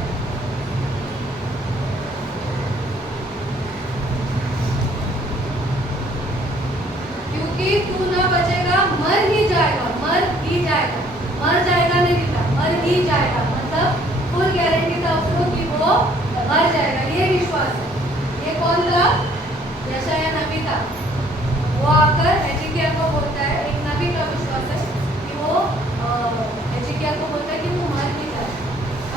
क्योंकि तू ना बचेगा, मर ही जाएगा, मर ही जाएगा। मर जाएगा नहीं लिखा, मर ही जाएगा, मतलब फुल गारंटी था उसको कि वो मर जाएगा। ये विश्वास है। ये कौन था? यशाया नबी था। वो आकर हिजकिय्याह को बोलता है, एक नबी का विश्वास है कि वो हिजकिय्याह को बोलता है कि वो मर ही जाएगा।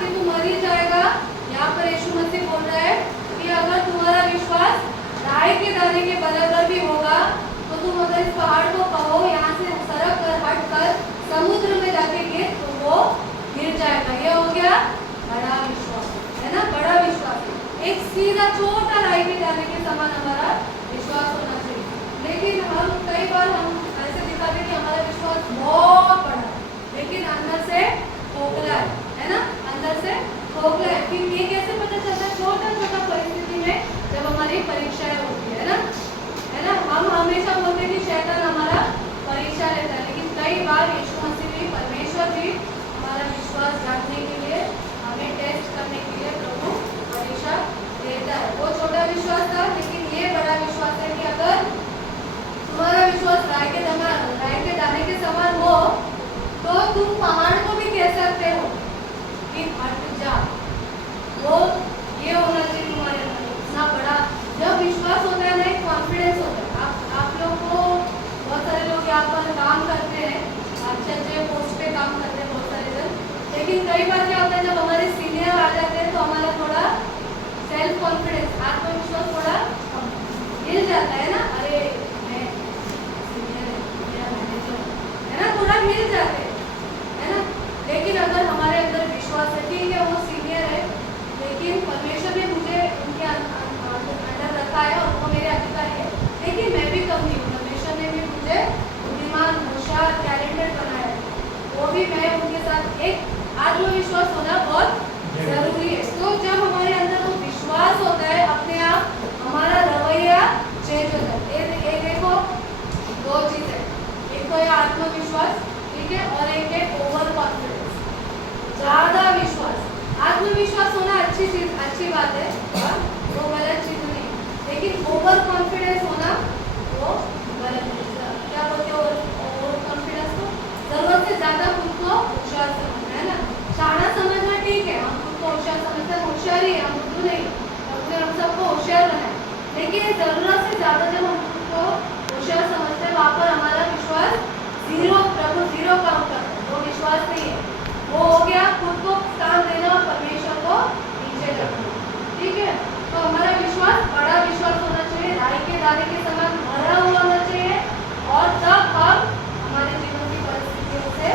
कि तू मर ही जाएगा। यहाँ पर यीशु मसीह बोल रहा है कि अगर तुम्हारा विश्वास राई के दाने के बराबर भी होगा तो तुम अगर इस पहाड़ को कहो यहाँ से सरक कर हट कर समुद्र में जाके गिर तो वो गिर जाएगा। ये हो गया बड़ा विश्वास, है ना, बड़ा विश्वास। एक सीधा छोटा राई के दाने के समान हमारा विश्वास होना चाहिए। लेकिन हम कई बार हम ऐसे दिखाते कि हमारा विश्वास बहुत बड़ा है लेकिन अंदर से खोखला है ना, अंदर से खोखला है। फिर ये कैसे पता चलता है? छोटा छोटा परिस्थिति में जब हमारी परीक्षाएं होती है ना, हम हमेशा बोलते हैं कि शैतान हमारा परीक्षा लेता है, लेकिन कई बार यीशु मसीह भी, परमेश्वर भी हमारा विश्वास जांचने के लिए, हमें टेस्ट करने के लिए प्रभु परीक्षा देता है। वो छोटा विश्वास था लेकिन ये बड़ा विश्वास है कि अगर तुम्हारा विश्वास राई के दाने के समान हो तो तुम पहाड़ को भी कह सकते हो कि हट जा। वो ये होना चाहिए तुम्हारे अंदर, इतना बड़ा जब विश्वास होता है ना, एक कॉन्फिडेंस होता है। आप लोग को बहुत सारे लोग यहाँ पर काम करते हैं, अच्छे अच्छे पोस्ट पे काम करते हैं बहुत सारे जन, लेकिन कई बार क्या होता है जब हमारे सीनियर आ जाते हैं तो हमारा थोड़ा सेल्फ कॉन्फिडेंस, आत्मविश्वास थोड़ा हिल जाता है ना। अरे मैं सीनियर है, मेरा मैनेजर है ना, थोड़ा हिल जाते हैं, है ना। लेकिन अगर हमारे अंदर विश्वास है, ठीक है वो सीनियर है लेकिन परमेश्वर ने मुझे उनके अंडर रखा है और वो मेरे अधिकारी है, लेकिन मैं भी कम नहीं हूँ। परमेश्वर ने भी मुझे बुद्धिमान, होशियार, टैलेंटेड बनाया है, वो भी मैं उनके साथ। एक आत्मविश्वास होना बहुत जरूरी है। तो जब हमारे अंदर वो विश्वास होता है अपने आप हमारा रवैया चेंज होता है। ये देखो दो चीज़ है, एक तो है आत्मविश्वास, ठीक है, और एक है ओवर कॉन्फिडेंस, ज़्यादा विश्वास। आत्मविश्वास होना अच्छी चीज, अच्छी बात है, वो गलत चीज नहीं, लेकिन ओवर कॉन्फिडेंस होना वो गलत चीज है। क्या बोलते हो ओवर कॉन्फिडेंस को? जरूरत से ज्यादा खुद को होशियार समझना, है ना। शाना समझना ठीक है, हम खुद को होशियार समझते हैं, होशियार ही है, हम खुद नहीं, हम सबको होशियार बनाए, लेकिन जरूरत से ज्यादा जब हम खुद को होशियार समझते हैं वहाँ पर हमारा विश्वास जीरो, प्रभु जीरो काउंट करता है, वो विश्वास नहीं है। वो हो गया खुद को स्थान देना और परमेश्वर को नीचे रखना, ठीक है। तो हमारा विश्वास बड़ा विश्वास होना चाहिए, राई के दाने के समान भरा हुआ होना चाहिए, और तब हम हमारे जीवन की परिस्थितियों से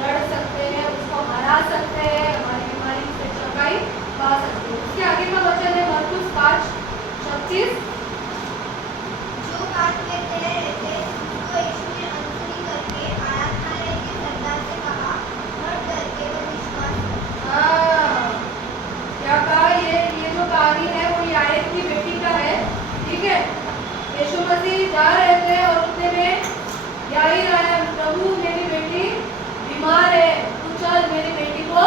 लड़ सकते हैं, उसको हरा सकते हैं, हमारी बीमारी से चंगाई पा सकते हैं। उसके आगे का वचन है मरकुस 5:36। जो बात कहते रहते उसको यीशु ने अनसुनी करके आराधनालय के सरदार से कहा, मत डर, केवल विश्वास कर। क्या कहा? ये जो कहानी है वो याएर की बेटी का है, ठीक है। यीशु मसीह जा रहे थे और उतने में याईर आया, प्रभु मेरी बेटी बीमार है, तू चल मेरी बेटी को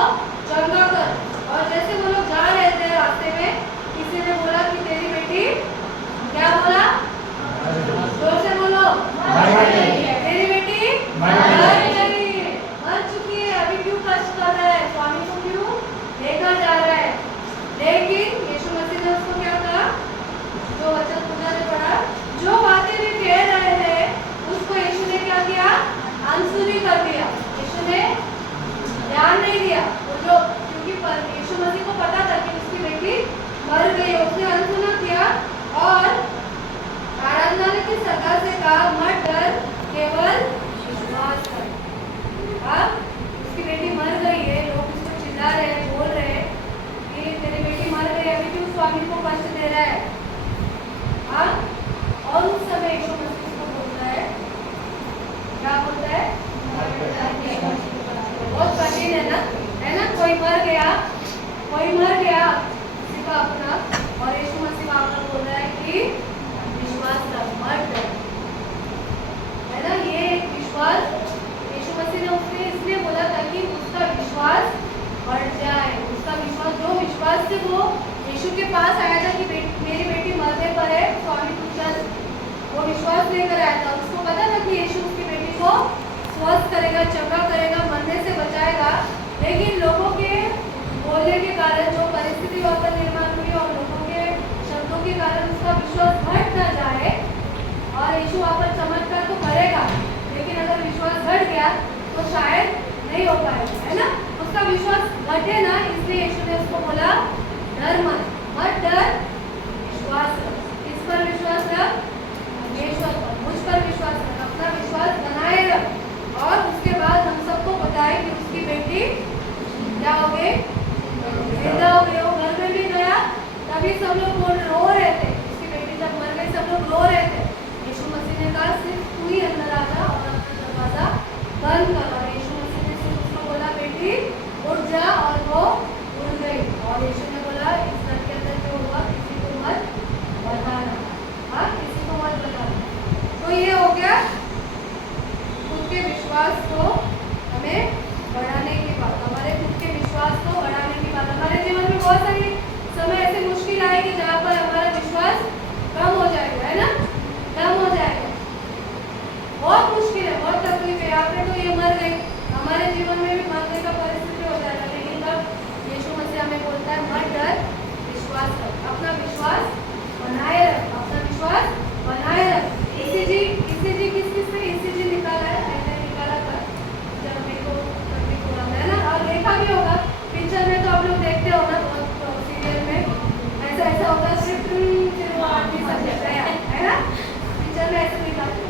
चंगा कर। और जैसे वो लोग जा रहे थे रास्ते में किसी ने बोला कि तेरी बेटी, क्या बोला? जोर से बोलो, तेरी बेटी मर चुकी है, अभी क्यों कष्ट कर रहा है? स्वामी को क्यों लेकर जा रहा है? लेकिन यीशु मसीह ने उसको क्या कहा? जो वचन पूजा ने पढ़ा, जो बातें वे कह रहे थे उसको यीशु ने क्या किया? अनसुनी कर दिया। यीशु ने ध्यान नहीं दिया, वो जो, क्योंकि यीशु मसीह को पता था कि उसकी बेटी मर गई, उसने अनसुना किया और आराधनालय के सरदार से कहा, मत डर, केवल विश्वास कर। अब उसकी बेटी मर गई है, लोग उसको चिल्ला रहे हैं, बोल रहे हैं कि तेरी बेटी मर गई, अभी क्यों स्वामी को कष्ट दे रहा है? और उस समय यीशु मसीह को बोलता है, क्या बोलता है? बहुत कठिन है ना, कोई मर गया किसी का अपना, और यीशु मसीह वहाँ पर बोल रहा है कि विश्वास कर, मत डर, है ना। ये एक विश्वास यीशु मसीह ने उसने इसलिए बोला ताकि उसका विश्वास बढ़ जाए, उसका विश्वास, जो विश्वास से वो यीशु के पास आया था कि मेरी बेटी मरने पर है, स्वामी तू चल, वो विश्वास लेकर आया था। उसको पता था कि यीशु उसकी बेटी को स्वस्थ करेगा, चंगा करेगा, मरने से बचाएगा, लेकिन लोगों के बोलने के कारण, जो परिस्थिति वहाँ पर निर्माण हुई और लोगों के शब्दों के कारण उसका विश्वास घट न जाए, और यीशु वहाँ पर चमत्कार तो करेगा, लेकिन अगर विश्वास घट गया तो शायद नहीं हो पाएगा, है ना। उसका विश्वास घटे ना, इसलिए यीशु ने उसको बोला डर मत डर, विश्वास रख। किस पर विश्वास रख? परमेश्वर पर, मुझ पर विश्वास रख, अपना विश्वास बनाए रख। और उसके बाद हम सबको पता है कि उसकी बेटी क्या हो गई? जिंदा हो गई। वो घर में भी गया, तभी सब लोग रो रहे थे। उसकी बेटी जब मर गई सब लोग रो रहे थे। यीशु मसीह ने कहा सिर्फ तू ही अंदर आ जा और अपना दरवाजा बंद कर। और यीशु मसीह ने सिर्फ उसको बोला बेटी उठ जा, और वो उठ गई। और यीशु ने बोला इस घर के अंदर जो हुआ किसी को मत बताना, हाँ किसी को मत बताना। तो ये हो गया खुद के विश्वास को हमें बढ़ाने की बात। हमारे खुद के विश्वास को बढ़ाने की बात। हमारे जीवन में बहुत सारी समय ऐसे मुश्किल आएगी जहाँ पर हमारा विश्वास कम हो जाएगा, है ना, कम हो जाएगा। बहुत मुश्किल है, बहुत तकलीफ है। यहाँ पे तो ये मर गई, हमारे जीवन में भी मरने का परिस्थिति हो जाएगा। लेकिन तब यीशु मसीह हमें बोलता है मत डर, विश्वास रख, अपना विश्वास बनाए रख, अपना विश्वास बनाए रख। ईसीजी किस किस से ईसीजी निकाला है? मैंने निकाला था जब मेरे को तकलीफ हुआ, है ना। और देखा भी होगा पिक्चर में, तो आप लोग देखते हो ना बहुत सीरियल में ऐसा ऐसा होता है, फिर वो आदमी सब देखता है ना, पिक्चर में ऐसे निकालते।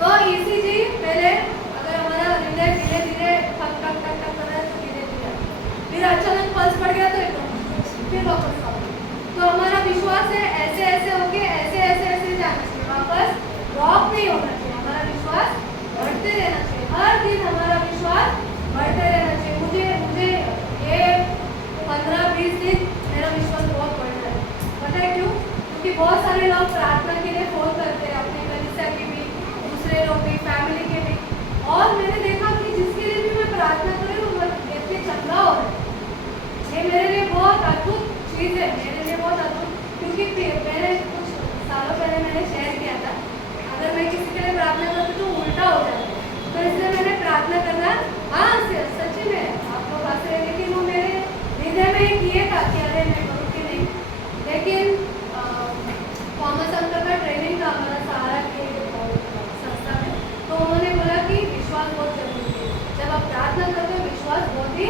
तो ईसीजी पहले अगर हमारा हृदय धीरे धीरे ठक ठक ठक ठक कर रहा है तो धीरे धीरे, फिर अचानक पल्स बढ़ गया तो एकदम फिर वापस आओ। तो हमारा विश्वास है ऐसे ऐसे होके ऐसे ऐसे ऐसे जाना चाहिए, वापस ड्रॉप नहीं होना चाहिए। हमारा विश्वास बढ़ते रहना चाहिए, हर दिन हमारा विश्वास बढ़ते रहना चाहिए। मुझे ये 15-20 दिन मेरा विश्वास बहुत बढ़ रहा है। पता है क्यों? क्योंकि बहुत सारे लोग प्रार्थना के लिए फोन करते हैं, अपने कलीसिया के भी, दूसरे लोग भी, फैमिली के भी। और मैंने देखा कि जिसके लिए भी मैं प्रार्थना कर रही हूँ वो व्यक्ति चंगा हो रहा है। ये मेरे लिए बहुत अद्भुत चीज़ है, मेरे लिए बहुत अद्भुत। क्योंकि मैंने कुछ सालों पहले मैंने शेयर किया था, अगर मैं किसी के लिए प्रार्थना करती तो उल्टा हो जाता है। तो इसलिए मैंने प्रार्थना करना, हाँ सच्ची में आप लोग हंस रहे, लेकिन वो मेरे हृदय में किए था कि अरे मैं करूँ कि नहीं। लेकिन थॉमस अंकल का ट्रेनिंग था हमारा सहारा के संस्था में, तो उन्होंने बोला कि विश्वास बहुत जरूरी है। जब आप प्रार्थना करते हो विश्वास बहुत ही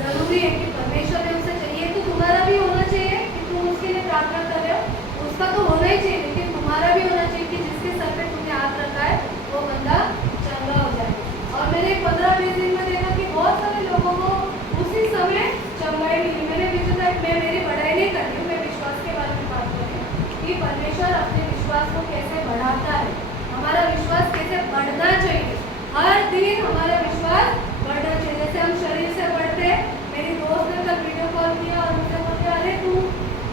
जरूरी है कि परमेश्वर ने उसे चाहिए, तो तुम्हारा भी होना चाहिए कि तुम उसके लिए प्रार्थना कर रहे हो, उसका तो होना ही चाहिए, लेकिन तुम्हारा भी होना चाहिए कि जिसके सर पे तुमने हाथ रखा है वो बंदा चंगा हो जाए। और मैंने 15-20 दिन में देखा कि बहुत सारे लोगों को उसी समय चंगाई मिली। मैंने मैं मेरी बढ़ाई नहीं कर रही हूँ, मैं विश्वास के बारे में बात कर रही हूँ कि परमेश्वर अपने विश्वास को कैसे बढ़ाता है, हमारा विश्वास कैसे बढ़ना चाहिए। हर दिन हमारा विश्वास बढ़ना चाहिए। जैसे हम शरीर से बढ़ते हैं, मेरी दोस्त ने कल वीडियो कॉल किया और मुझे बोलते अरे तू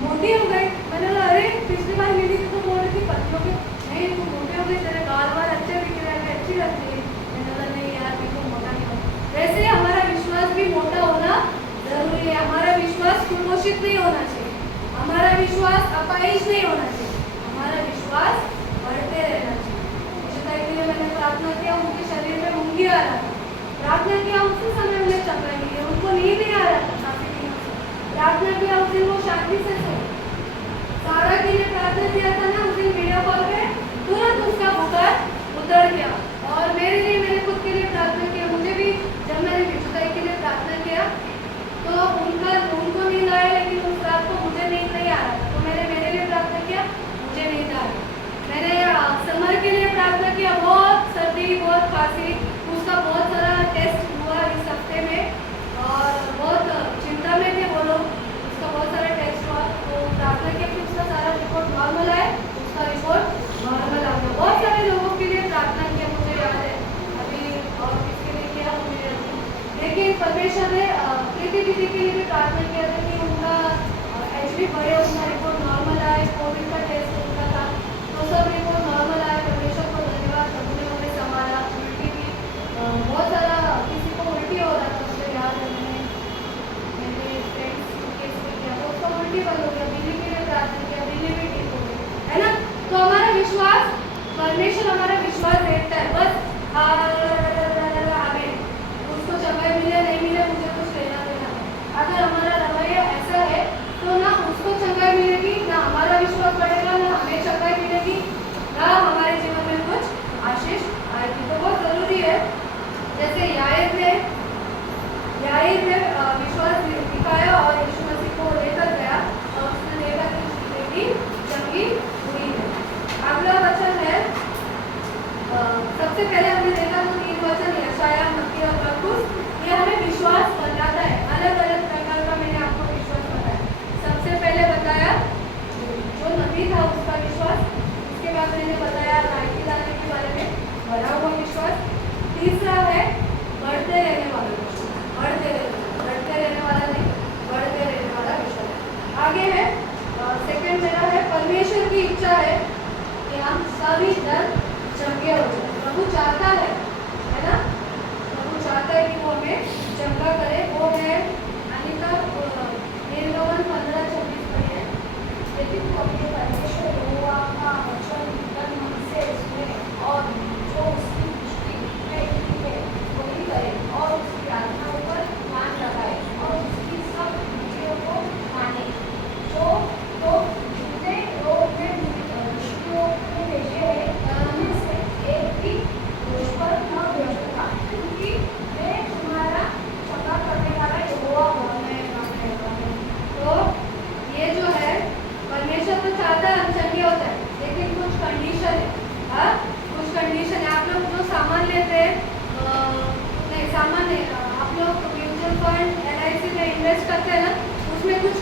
मोटी हो गई। मैंने बोला अरे पिछली बार मिली थी तो बोल रही थी पतली हो गई। नहीं तू मोटी हो गई, तेरे गाल वाल अच्छे दिख रहे हैं, अच्छी लगती है। मैंने बोला नहीं यार मेरे को मोटा नहीं हो। वैसे हमारा विश्वास भी मोटा होना जरूरी है। हमारा विश्वास कुपोषित नहीं होना चाहिए, हमारा विश्वास अपाहिज नहीं होना चाहिए, हमारा विश्वास बढ़ते रहना चाहिए। मुझे लिए मैंने प्रार्थना किया, उनके शरीर में मुंगी आ रहा था, प्रार्थना किया उसी समय उन्हें चंगाई मिली। उनको नींद नहीं आ रहा था काफी दिनों से, प्रार्थना किया उस दिन वो शांति से सोए। सारा के लिए प्रार्थना किया था ना उस दिन वीडियो कॉल पे, तुरंत उसका बुखार उतर गया। और मेरे लिए मैंने खुद के लिए प्रार्थना किया। मुझे भी जब मैंने विजुताई के लिए प्रार्थना किया तो उनको नींद आया, लेकिन उस रात को मुझे नींद नहीं आ रहा था। तो मैंने मेरे लिए प्रार्थना किया, मुझे नींद आ रही। मैंने समर के लिए प्रार्थना किया, बहुत सर्दी बहुत खांसी, उसका बहुत सारा टेस्ट हुआ इस हफ्ते में और बहुत चिंता में थे वो लोग, उसका बहुत सारा टेस्ट हुआ। तो प्रार्थना किया कि उसका सारा रिपोर्ट नॉर्मल आए, उसका रिपोर्ट नॉर्मल आ गया। बहुत सारे लोगों के लिए प्रार्थना किया, मुझे याद है अभी और किसके लिए किया मुझे याद नहीं। लेकिन परमेश्वर ने प्रीति दीदी के लिए भी प्रार्थना किया था कि उनका HB बढ़े, उनका रिपोर्ट नॉर्मल आए। कोविड का टेस्ट उनका था तो सब रिपोर्ट नॉर्मल आया। परमेश्वर को धन्यवाद, सबने उन्हें संभाला। उल्टी भी बहुत सारा किसी को उल्टी हो रहा था, मुझे याद है मेरे फ्रेंड्स केस में किया तो उसका उल्टी बंद हो गया। बिल्ली के लिए प्रार्थना किया, बिल्ली भी ठीक हो गई, है ना। तो हमारा विश्वास, परमेश्वर हमारा विश्वास देखता है, बस आगे उसको चंगाई मिले नहीं मिले मुझे कुछ लेना देना। अगर हमारा रवैया ऐसा है तो ना उसको चंगाई मिलेगी, ना हमारा विश्वास बढ़ेगा, ना हमें चंगाई मिलेगी, ना हमारे जीवन में कुछ आशीष आएगी। तो बहुत जरूरी है। जैसे याईर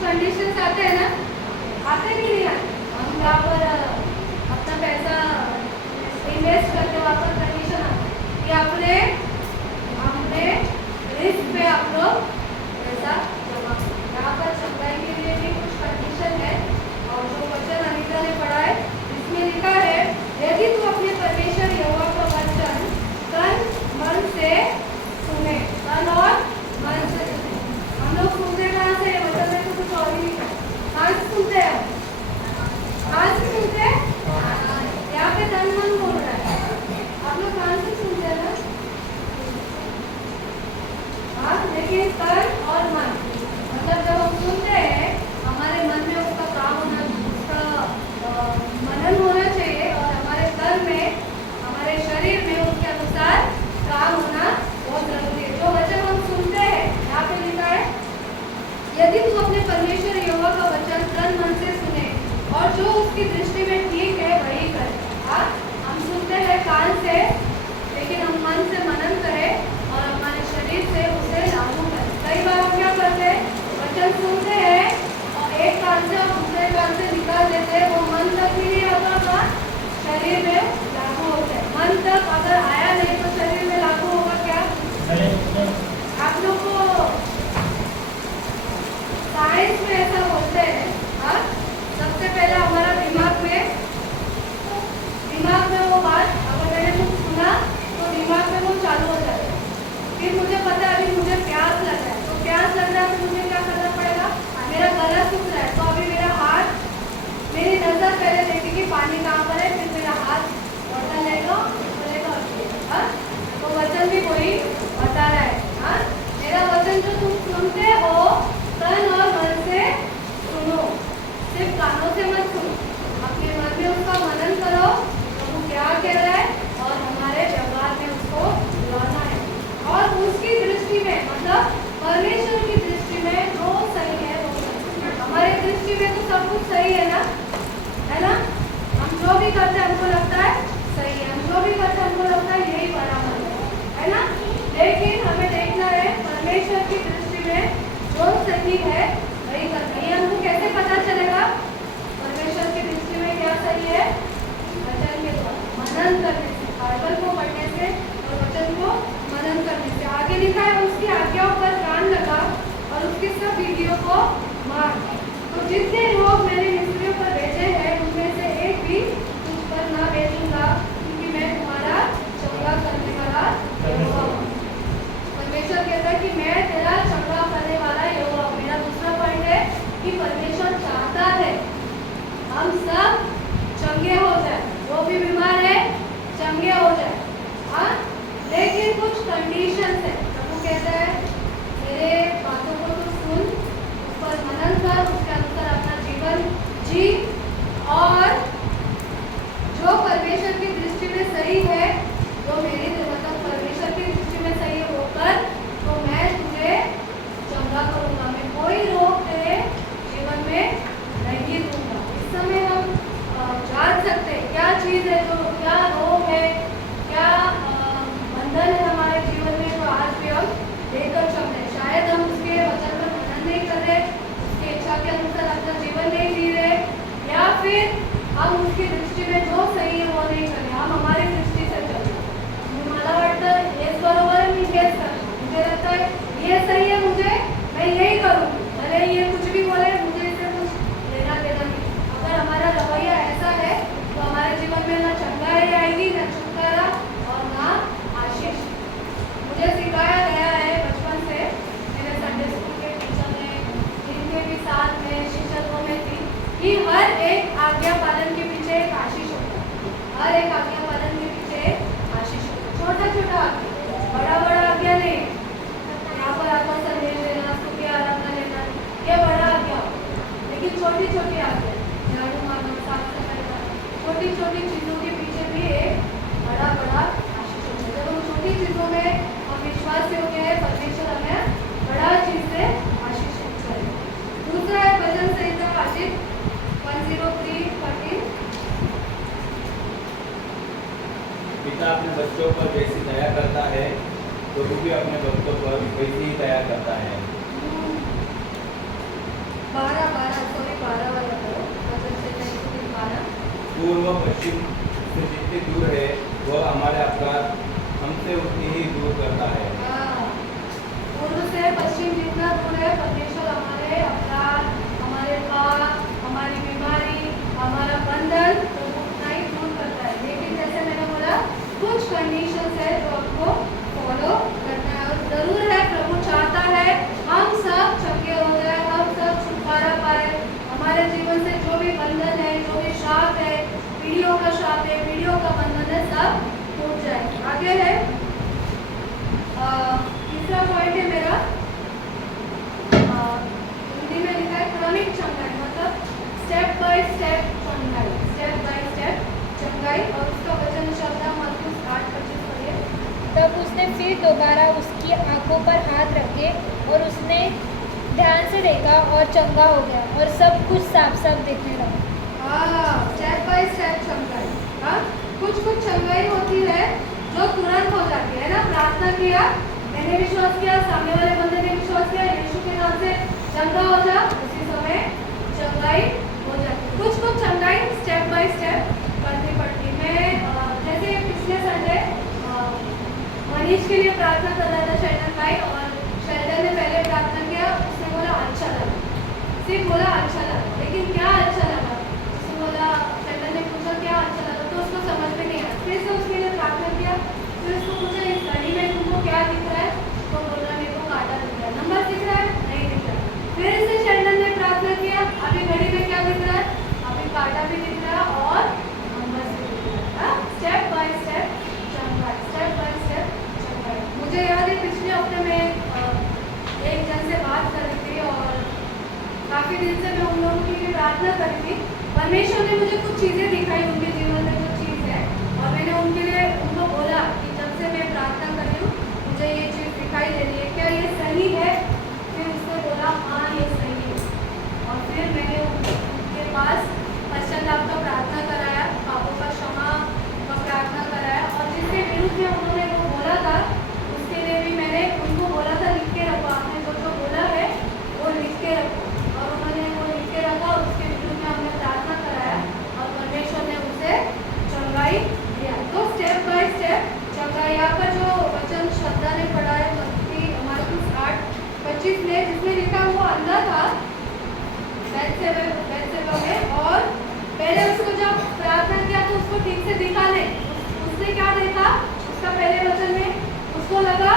कंडीशन आते हैं ना, आते कि नहीं आते? हम यहाँ पर अपना पैसा इन्वेस्ट करते वहाँ पर कंडीशन आते हैं कि अपने रिस्क पे आप लोग पैसा जमा करो। यहाँ पर सप्लाई के लिए भी कुछ कंडीशन है और जो वचन अनीता ने पढ़ा है इसमें लिखा है, यदि तू अपने परमेश्वर यहोवा का वचन तन मन से सुने, तन और मन से सुने। हम लोग सुनते कहाँ से? वचन में तो कुछ और ही लिखा है। कहाँ से सुनते हैं? कहाँ से सुनते हैं? यहाँ पे तन मन बोल रहा है, आप लोग कहाँ से सुनते हैं ना? हाँ, लेकिन तन और मन मतलब जब हम सुनते हैं हमारे मन में उसका काम होना, उसका मनन होना चाहिए और हमारे तन में, हमारे शरीर में उसके अनुसार काम होना बहुत जरूरी है। जो वचन हम सुनते हैं यहाँ पे लिखा है, यदि तू अपने परमेश्वर यहोवा का वचन तन मन से सुने और जो उसकी दृष्टि में ठीक है वही करे। हाँ, हम सुनते हैं कान से, लेकिन हम मन से मनन करें और हमारे शरीर से उसे लागू करें। कई बार हम क्या करते हैं, वचन सुनते हैं और एक कान से और दूसरे कान से निकाल देते हैं, वो मन तक भी नहीं आता था, शरीर में लागू होता है। मन तक अगर आया नहीं तो शरीर में लागू होगा क्या? आप लोग को साइंस में ऐसा बोलते हैं। हाँ, सबसे पहले हमारा दिमाग में वो बात अगर मैंने कुछ सुना तो दिमाग में वो चालू हो जाता है। फिर मुझे पता है अभी मुझे प्यास लग रहा है, तो प्यास लग रहा है तो मुझे क्या करना पड़ेगा? मेरा गला सूख रहा है तो अभी मेरा हाथ, मेरी नजर पहले देखेगी पानी कहाँ पर है, फिर मेरा हाथ बॉटल लेगा चलेगा। हाँ, तो वचन भी कोई बता रहा है। हाँ, मेरा वचन जो तुम सुनते हो तन और मन से सुनो, सिर्फ कानों से मत सुनो, अपने मन में उसका मनन करो तो वो क्या कह रहा है और हमारे व्यवहार में उसको लाना है। और उसकी दृष्टि में मतलब परमेश्वर की दृष्टि में जो सही है वो सही। हमारे दृष्टि में तो सब कुछ सही है ना? हम जो भी करते हैं हमको लगता है सही है, हम जो भी करते हैं हमको लगता है यही बराबर है ना? लेकिन हमें देखना है परमेश्वर की दृष्टि में जो सही है वही करना है। हमको कैसे पता चलेगा परमेश्वर की दृष्टि में क्या सही है? वचन के द्वारा, मनन करने से, बाइबल को पढ़ने से और वचन को मनन करने से। आगे लिखा है, उसकी आज्ञाओं पर कान लगा और उसके सब विधियों को मान। तो जितने लोग मैंने मिस्रियों पर भेजे हैं उनमें से एक भी तुझ पर ना भेजूंगा, क्योंकि मैं तुम्हारा चंगा करने वाला यहोवा हूँ। परमेश्वर कहता है कि मैं तेरा चंगा करने वाला यहोवा हूँ। मेरा दूसरा पॉइंट है कि परमेश्वर चाहता है हम सब चंगे हो जाए, वो भी बीमार है चंगे हो जाए। हाँ, लेकिन कुछ कंडीशन है। प्रभु कहता है मेरे बातों को तो सुन, उस पर मनन कर, उसके अनुसार अपना जीवन जी और जो परमेश्वर की दृष्टि में सही है, जो मेरी मतलब परमेश्वर की दृष्टि में सही है वो कर, तो मैं तुझे चंगा करूँगा, मैं कोई रोग तेरे जीवन में नहीं दूंगा। इस समय हम जान सकते हैं क्या चीज़ है, जो क्या रोग है, क्या बंधन है हमारे जीवन में, तो आज भी हम लेकर चल रहे। शायद हम उसके वचन पर मनन नहीं कर रहे, उसकी इच्छा के अनुसार अपना जीवन नहीं जी रहे, या फिर हम उसकी दृष्टि में जो सही है वो नहीं कर रहे, हम हमारी दृष्टी से चल रहे। मला वाटतं हेच बरोबर आहे, मी हेच करतो, मुझे लगता है ये सही है, मैं यही करूँगी, भले ये कुछ भी बोले, मुझे इससे कुछ लेना देना नहीं। अगर हमारा रवैया ऐसा है तो हमारे जीवन में ना चंगाई आएगी, ना छुटकारा और ना आशीष। मुझे सिखाया गया है बचपन से, मेरे संडे स्कूल के टीचर ने, जिनके भी साथ में शिक्षकों में थी, कि हर एक आज्ञा पालन के पीछे एक आशीष होता है। हर एक आज्ञा पालन के पीछे एक आशीष होता है। छोटा छोटा आज्ञा, बड़ा बड़ा आज्ञा नहीं। यहाँ पर आपका संदेश लेना, स्तुति आराधना लेना, ये बड़ा आज्ञा हो, लेकिन छोटी छोटी आज्ञा, झाड़ू मारना, साफ सफाई करना, छोटी छोटी चीज़ों के पीछे भी एक व पश्चिम से जितनी दूर है वह हमारे अपराध हमसे उतनी ही दूर करता है। पूर्व से पश्चिम जितना दूर है परमेश्वर हमारे अपराध, हमारे पाप, हमारी बीमारी, हमारा बंधन प्रभु उतना ही दूर करता है। लेकिन जैसे मैंने बोला कुछ कंडीशंस है जो आपको फॉलो करना है और जरूर है प्रभु चाहता है हम सब चंगे हो जाए, हम सब छुटकारा पाए, हमारे जीवन से जो भी बंधन है, जो भी शाप है, पीढ़ियों का शाप है, पीढ़ियों का बंधन है, सब टूट जाए। आगे है तीसरा पॉइंट है मेरा, हिंदी में लिखा है क्रमिक चंगाई, मतलब स्टेप बाय स्टेप चंगाई, स्टेप बाय स्टेप चंगाई। और उसका वचन शब्द है मरकुस 8:25 पढ़िए। तब उसने फिर दोबारा उसकी आंखों पर हाथ रखे और उसने ध्यान से देखा और चंगा हो गया और सब कुछ साफ साफ दिखने लगा। स्टेप बाय स्टेप चंगाई। हाँ, कुछ कुछ चंगाई होती है जो तुरंत हो जाती है ना। प्रार्थना किया, मैंने विश्वास किया, सामने वाले बंदे ने विश्वास किया, यीशु के नाम से चंगा हो जा, उसी समय चंगाई हो जाती है। कुछ कुछ चंगाई स्टेप बाय स्टेप करनी पड़ती है। मैं जैसे पिछले संडे मनीष के लिए प्रार्थना कर रहा था शेल्डन भाई, और शेल्डन ने पहले प्रार्थना किया, उसने बोला अच्छा लगा, सिर्फ बोला अच्छा लगा, लेकिन क्या अच्छा लगा, उसने बोला, शेल्डन ने पूछा क्या अच्छा लगा, तो उसको समझ में नहीं आया। फिर से उसके लिए प्रार्थना किया, फिर उसको पूछा इस घड़ी में तुमको क्या दिख रहा है, तो बोल रहा मेरे को कांटा दिख रहा है। नंबर दिख रहा है, नहीं दिख रहा है। फिर से शेल्डन ने प्रार्थना किया, अभी घड़ी में क्या दिख रहा है, अभी कांटा भी दिख रहा है और नंबर भी दिख रहा है। स्टेप बाय स्टेप चंगाई, स्टेप बाय स्टेप चंगाई। मुझे याद है पिछले हफ्ते में एक जन से बात कर रही थी और काफ़ी दिन से मैं उन लोगों के लिए प्रार्थना कर रही थी। परमेश्वर ने मुझे कुछ चीज़ें दिखाई उनके जीवन में जो चीज़ है, और मैंने उनके लिए उनको बोला कि जब से मैं प्रार्थना कर रही हूँ मुझे ये चीज़ दिखाई दे रही है, क्या ये सही है? फिर उसने बोला हाँ ये सही है। और फिर मैंने उनके पास पश्चाताप का प्रार्थना कराया, पापों का क्षमा का प्रार्थना कराया, और जिसके विरुद्ध में उन्होंने वो बोला था उसके लिए भी मैंने उनको बोला था लिख के रखो, आपने जो जो बोला है वो लिख के रखो, और उन्होंने वो लिख के रखा और उसके विरुद्ध में हमने प्रार्थना कराया और परमेश्वर ने उसे चंगाई दिया। तो स्टेप बाय स्टेप चंगाई। यहाँ पर जो वचन श्रद्धा ने पढ़ा है मरकुस 8:25 में, जिसमें लिखा वो अंधा था बैतसेबा में, और पहले उसको जब प्रार्थना किया तो उसको ठीक से दिखा नहीं, उसने क्या देखा, उसका पहले वचन में उसको लगा,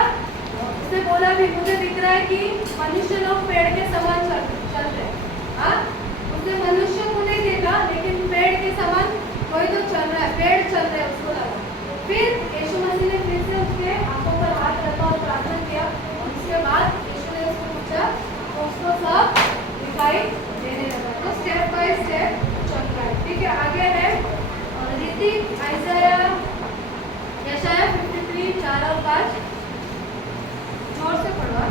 उसने बोला भी मुझे दिख रहा है कि मनुष्य लोग पेड़ के समान चल रहे हैं। हाँ, उसने मनुष्य को नहीं देखा, लेकिन पेड़ के समान कोई तो चल रहा है, पेड़ चल रहा है, उसको लगा। फिर यीशु मसीह ने फिर से उसके आंखों पर हाथ रखा और प्रार्थना किया, और उसके बाद यीशु ने उसको पूछा तो उसको सब दिखाई देने लगा। तो स्टेप बाय स्टेप चल रहा है। ठीक है, आगे है ऋतिक यशाया 53 4 और 5, जोर से पढ़वा।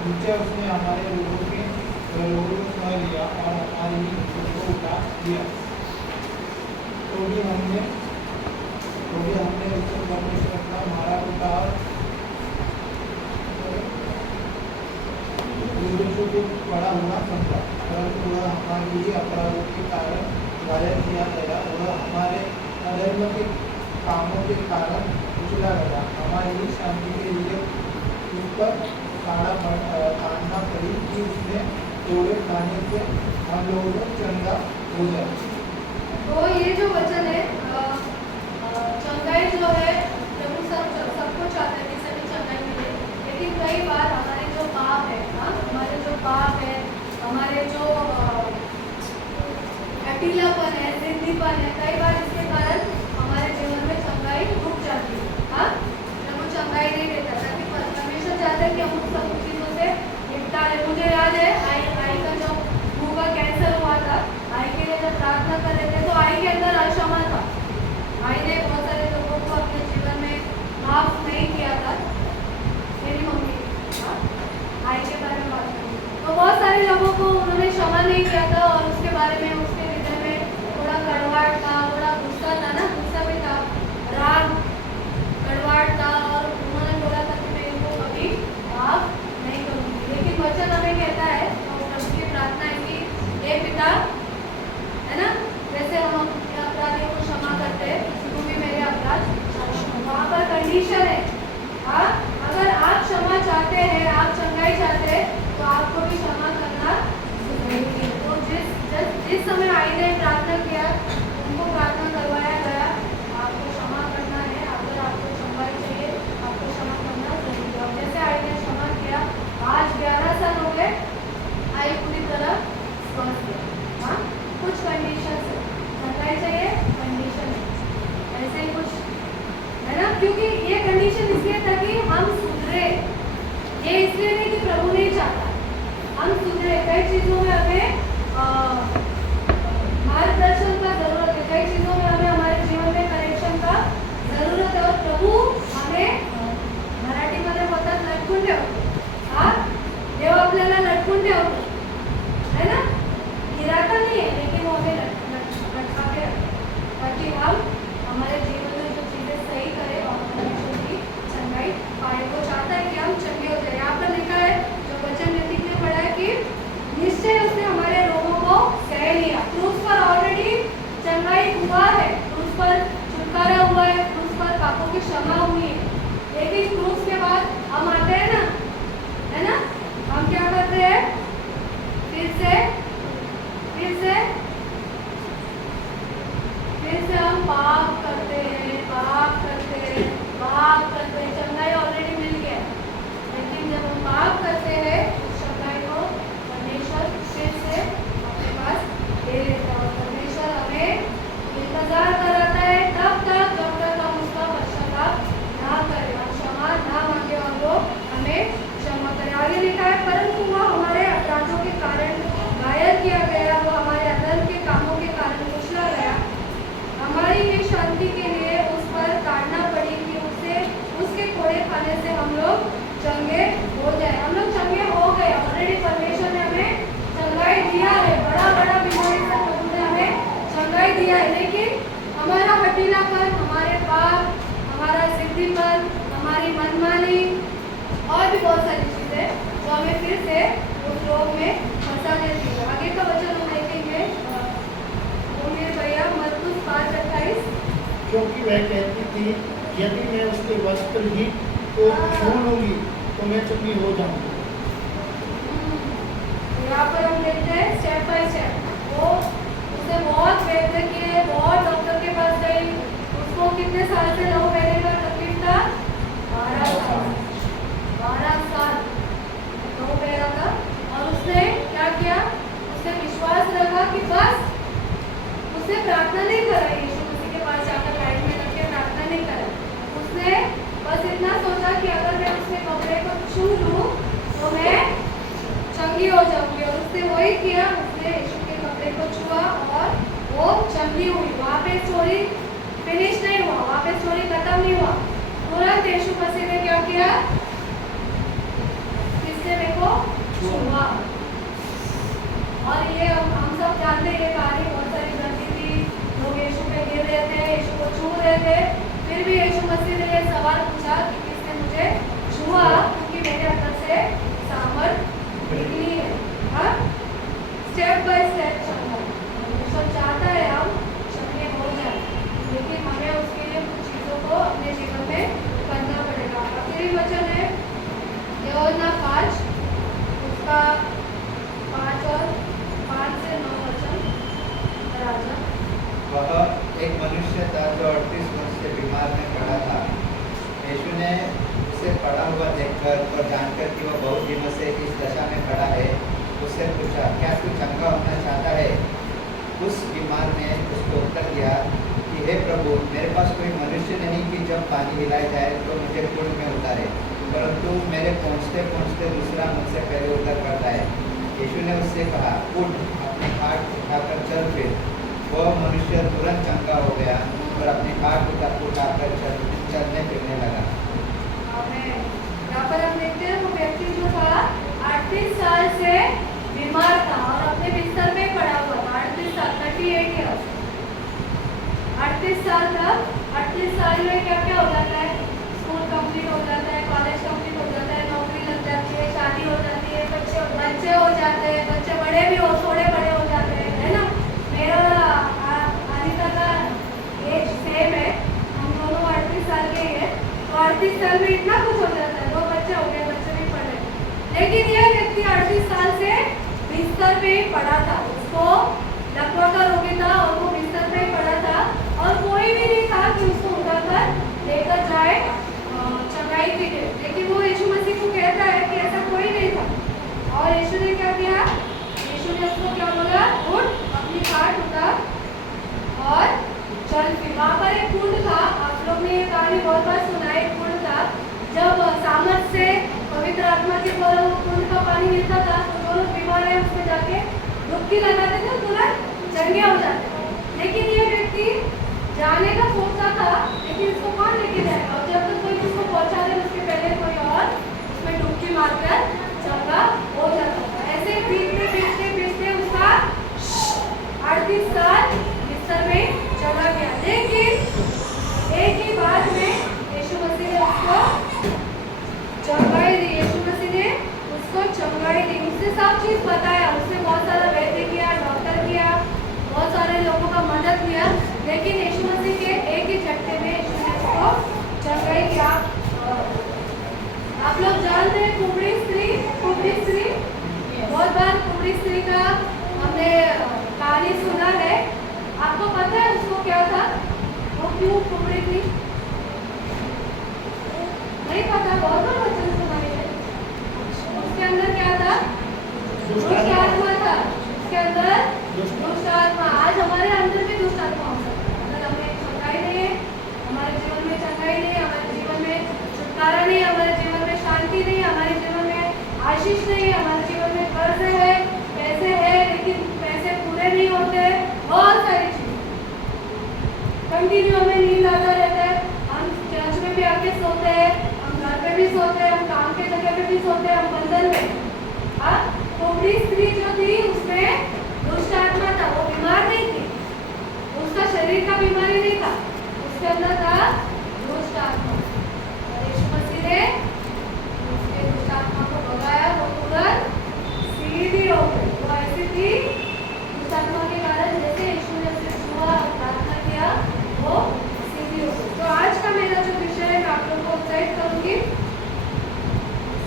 नीचे उसने हमारे लोगों को सह लिया और हमारी नींद को उठा दिया, तो भी हमने उसको परमेश्वर का मारा पिता को पड़ा हुआ समझा, परंतु वह हमारे लिए अपराधों के कारण घायल किया गया, वह हमारे अधर्म के कामों के कारण कुचला गया, हमारी शांति के लिए उस पर काटना पड़ी कि उसने तोड़े खाने से हम लोगों को चंगा हो जाए। तो ये जो वचन है चंगाई जो है प्रभु सबको चाहते हैं कि सभी चंगाई मिले, लेकिन कई बार हमारे जो पाप है, हमारे जो पाप है, हमारे जो अकेलापन है, जिद्दीपन है, कई बार इसके कारण हमारे जीवन में चंगाई रुक जाती है। हाँ, प्रभु चंगाई नहीं देता, ताकि परमेश्वर चाहता है कि हम उन सब चीज़ों से निपटा ले। मुझे याद है आई का जो मुंह का कैंसर हुआ था, आई के लिए जब प्रार्थना कर रहे थे तो आई के अंदर अक्षमा था, आई ने बहुत सारे लोगों को अपने जीवन में माफ नहीं किया था। मेरी मम्मी आई के बारे में बात करी तो बहुत सारे लोगों को उन्होंने क्षमा नहीं किया था, और उसके बारे में उसके हृदय में थोड़ा कड़वाहट था, थोड़ा गुस्सा था ना, गुस्सा भी था, राग कड़वाहट था, और उन्होंने बोला था कि मैं इनको कभी माफ नहीं करूँगी। लेकिन वचन हमें कहता है, तो प्रभु की प्रार्थना है कि हे पिता, है ना, लटकून ठेवतो. हा, देव आपल्याला लटकून ठेवतो, है ना. गिराता नहीं है, लेकिन वो हमें लटका के रखता है ताकि हम हमारे जीवन में जो चीजें सही करें और परमेश्वर की चंगाई पाए. वो चाहता है कि हम चंगे हो जाए. यहाँ पर लिखा है, जो वचन ऋतिक ने पढ़ा है, कि निश्चय उसने हमारे रोगों को सह लिया. क्रूस पर ऑलरेडी चंगाई हुआ है, क्रूस पर छुटकारा हुआ है, क्रूस पर पापों की क्षमा हुई है. लेकिन क्रूस के बाद हम आते हैं ना, है ना, हम क्या करते हैं, फिर से हम पाप करते हैं. चंगाई ऑलरेडी मिल गया, लेकिन जब हम पाप करते हैं उस चंगाई को परमेश्वर फिर से अपने पास ले लेता है. परमेश्वर हमें इंतजार कराता है तब तक जब तक हम उसका पश्चाताप ना करें, हम क्षमा ना मांगे और वो हमें क्षमा करे. आगे लिखा है, परंतु वह हमारे अपराधों के कारण घायल किया गया, वो हमारे अधर्म के कामों के कारण कुचला गया. हमारी ही शांति के लिए उस पर ताड़ना पड़ी कि उसके कोड़े खाने से हम लोग चंगे हो जाए. हम लोग चंगे हो गए. ऑलरेडी परमेश्वर ने हमें चंगाई दिया है. बड़ा बीमारी से प्रभु ने हमें चंगाई दिया है. लेकिन हमारा हठीलापन, हमारे पाप, हमारा जिद्दीपन, हमारी मनमानी और भी बहुत सारी चीजें जो हमें फिर से उस रोग में फंसा देती है. आगे का वचन हम देखेंगे, मेरे भैया, मत्ती 5:28. क्योंकि वह कहती थी, यदि मैं उसके वस्त्र ही को छू लूंगी तो मैं चंगी हो जाऊंगी. यहाँ पर हम देखते हैं स्टेप बाय स्टेप. वो उसने बहुत वैद्य किए, बहुत डॉक्टर के पास गई. उसको कितने साल से लहू बहने का तकलीफ था? 12 साल लहू बह रहा था. और उसने क्या किया? उसने विश्वास रखा कि बस, उसने प्रार्थना नहीं करा, यीशु मसीह के पास जाकर लाइन में लग के प्रार्थना नहीं करा. उसने बस इतना सोचा कि अगर मैं उसके कपड़े को छू लूं तो मैं चंगी हो जाऊंगी. और उसने वही किया. उसने यीशु के कपड़े को छुआ और वो चंगी हुई. वहाँ पे स्टोरी फिनिश नहीं हुआ, वहाँ पे स्टोरी खत्म नहीं हुआ. तुरंत यीशु मसीह ने क्या किया? किसने मेरे को छुआ. और ये हम सब जानते हैं, ये कहानी बहुत सारी घटती थी. लोग यीशु पे गिर रहे थे, यीशु को छू रहे थे. फिर भी यीशु मसीह ने ये सवाल पूछा कि किसने मुझे छुआ, क्योंकि मेरे अंदर से सामर्थ निकली है. हाँ, स्टेप बाय स्टेप चलना. सब चाहता है हम चंगे हो जाए, लेकिन हमें उसके लिए कुछ चीज़ों को अपने जीवन में करना पड़ेगा. आखिरी वचन है यूहन्ना 5, उसका 5 और 5 से 9 वचन. राजा, वह एक मनुष्य था जो 38 वर्ष से बीमार में पड़ा था. यीशु ने उसे पड़ा हुआ देखकर और जानकर कि वह बहुत दिनों से इस दशा में पड़ा है, उससे पूछा, क्या तू चंगा होना चाहता है? उस बीमार ने उसको उत्तर दिया कि हे प्रभु, मेरे पास कोई मनुष्य नहीं कि जब पानी हिलाया जाए तो मुझे कुंड में उतारे, परंतु मेरे पहुँचते पहुँचते दूसरा मुझसे पहले उतर पड़ता है. यीशु ने उससे कहा, उठ, अपनी खाट उठाकर चल फिर. वह मनुष्य तुरंत चंगा हो गया और अपनी खाट उठाकर चलने फिरने लगा. यहाँ पर हम देखते हैं वो व्यक्ति जो था 38 साल से बीमार था और अपने बिस्तर में पड़ा हुआ था. 38 साल, 38 ईयर्स. 38 साल तक, 38 साल में क्या क्या हो जाता है? स्कूल कंप्लीट हो जाता है, कॉलेज कंप्लीट हो जाता है, नौकरी लग जाती है, शादी हो जाती है, बच्चे हो जाते हैं, बच्चे बड़े भी हो, थोड़े बड़े हो जाते हैं, है ना. मेरा अनिता का एज सेम है, हम दोनों 38 साल के ही है. तो 38 साल में इतना कुछ हो जाता है. 2 बच्चे हो गए, बच्चे भी पढ़े. लेकिन यह व्यक्ति 38 साल से बिस्तर पे ही पड़ा था. उसको लकवा का रोग था और वो बिस्तर पे ही पड़ा था और कोई भी नहीं था कि उसको उठाकर लेकर जाए चंगाई के लिए. लेकिन वो यीशु मसीह को कहता है कि ऐसा कोई नहीं था. और यीशु ने क्या किया? यीशु ने उसको क्या बोला? उठ, अपनी खाट उतार और चल फिर. वहाँ पर एक कुंड था. आप लोग ने ये कहानी बहुत बार सुना है. कुंड था, जब सामर्थ से पवित्र आत्मा के द्वारा वो कुंड का पानी मिलता था तो जो लोग बीमार है उसमें जाके डुबकी लगाते थे, तुरंत चंगे हो जाते थे. लेकिन ये व्यक्ति जाने का सोचता था, लेकिन इसको कौन लेके जाएगा? और जब तक कोई उसको पहुंचा दे उसके पहले कोई और उसमें दवाई दी, उसने सब चीज़ बताया, उसने बहुत सारा वैद्य किया, डॉक्टर किया, बहुत सारे लोगों का मदद किया, लेकिन यीशु मसीह के एक ही झटके में यीशु ने उसको चंगाई किया। आप लोग जानते हैं कुबड़ी स्त्री, बहुत बार कुबड़ी स्त्री का हमने कहानी सुना है। आपको पता है उसको क्या था, वो क्यों कुबड़ी थी? नहीं पता, बहुत बार वचन सुनाई है। उसके अंदर क्या था? दुष्ट आत्मा था। उसके अंदर दुष्ट आत्मा। आज हमारे अंदर भी दुष्ट आत्मा हो सकता है। अगर हमें चंगाई नहीं है, हमारे जीवन में चंगाई नहीं है, हमारे जीवन में छुटकारा नहीं, हमारे जीवन में शांति नहीं, हमारे जीवन में आशीष नहीं, हमारे जीवन में कर्ज है, पैसे है लेकिन पैसे पूरे नहीं होते, बहुत सारी चीजें। कंटिन्यू हमें नींद आता रहता है, हम चर्च में भी आके सोते हैं, हम घर पे भी सोते हैं, हम काम के जगह पे भी सोते हैं, हम बंधन में। हाँ, कुबड़ी स्त्री जो थी उसमें दुष्ट आत्मा था, वो बीमार नहीं थी, उसका शरीर का बीमारी नहीं था, उसके अंदर था दुष्ट आत्मा। और यीशु मसीह ने उसके दुष्ट आत्मा को भगाया, वो तुरंत सीधी हो गई। वो ऐसी थी दुष्ट आत्मा के कारण, जैसे यीशु ने उसे छुआ और प्रार्थना किया, वो सीधी हो गई। तो आज का मेरा जो विषय है, मैं आप लोगों को उत्साहित करूंगी,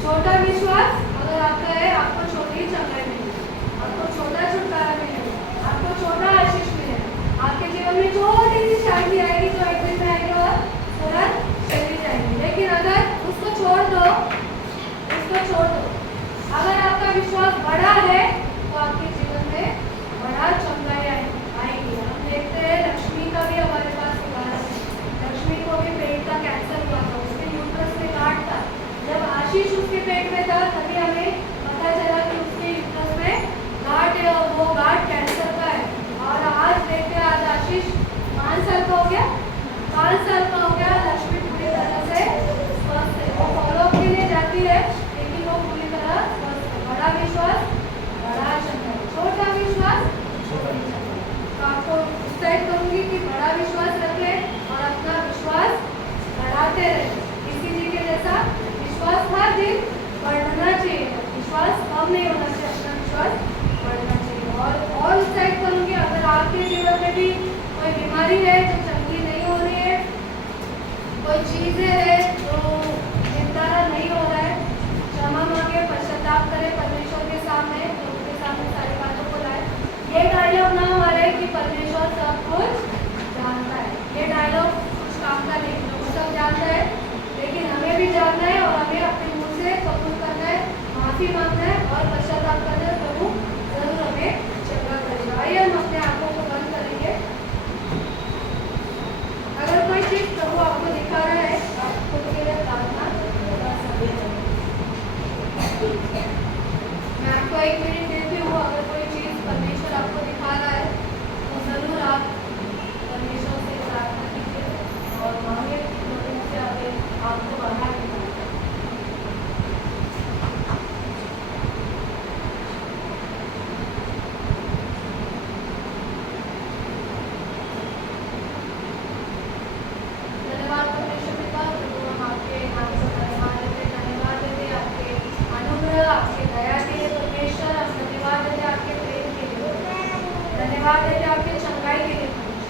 छोटा विश्वास अगर आपका है, आपको छोटी चंगाई मिलेगी, आपको छोटा छुटकारा मिलेगा, आपको छोटा आशीष मिलेगा, आपके जीवन में छोटी सी शांति आएगी जो एक दिन में आएगी और तुरंत चली जाएगी। लेकिन अगर उसको छोड़ दो, अगर आपका विश्वास बड़ा है तो आपके जीवन में बड़ा चंगाई आएगी। हम देखते हैं लक्ष्मी का भी हमारे पास उदाहरण है। लक्ष्मी को भी पेट का कैंसर हुआ था, उसके यूट्रस में गांठ था। जब आशीष उसके पेट में था तभी हमें पता चला कि उसके यूट्रस में गांठ है और वो गांठ कैंसर का है। और आज देखते हैं, आज आशीष 5 साल का हो गया, 5 साल का हो गया, लक्ष्मी पूरी तरह से स्वस्थ है। वो फॉलोअप के लिए जाती है लेकिन वो पूरी तरह स्वस्थ है। बड़ा विश्वास, बड़ा चंगाई, छोटा विश्वास, तो आपको उत्साहित करूंगी कि बड़ा विश्वास रखें और अपना विश्वास बढ़ाते रहें। किसी जी के जैसा विश्वास हर दिन बढ़ना चाहिए, विश्वास कम नहीं होना चाहिए, अपना विश्वास बढ़ना चाहिए। और उत्साहित करूंगी, अगर आपके जीवन में भी कोई बीमारी है जो चंगी नहीं हो रही है, कोई चीजें है जो निपटारा नहीं हो रहा है, क्षमा मांगे, पश्चाताप करें परमेश्वर के सामने, प्रभु के सामने सारी बातों को लाए। ये डायलॉग ना मारे कि परमेश्वर सब कुछ जानता है, ये डायलॉग कुछ काम का नहीं, प्रभु सब जानता है, लेकिन हमें भी जानना है और हमें अपने मुंह से कबूल करना है, माफी मांगना है और पश्चाताप करना है। प्रभु जरूर हमें चंगा करेगा। आइए हम अपने आंखों को बंद करेंगे। अगर कोई चीज प्रभु आपको दिखा रहा है, आप खुद के लिए प्रार्थना कर सकते हैं। मैं आपको 1 मिनट देती हूँ। अगर कोई चीज परमेश्वर आपको दिखा रहा है तो जरूर आप परमेश्वर से प्रार्थना कीजिए और मांगे से आपको बढ़ा के धन्यवाद परमेश्वर पिता, प्रभु हम आपके नाम से धन्यवाद देते, धन्यवाद देते आपके अनुग्रह, आपके दया के लिए परमेश्वर, हम धन्यवाद देते आपके प्रेम के लिए, धन्यवाद देते आपके चंगाई के लिए।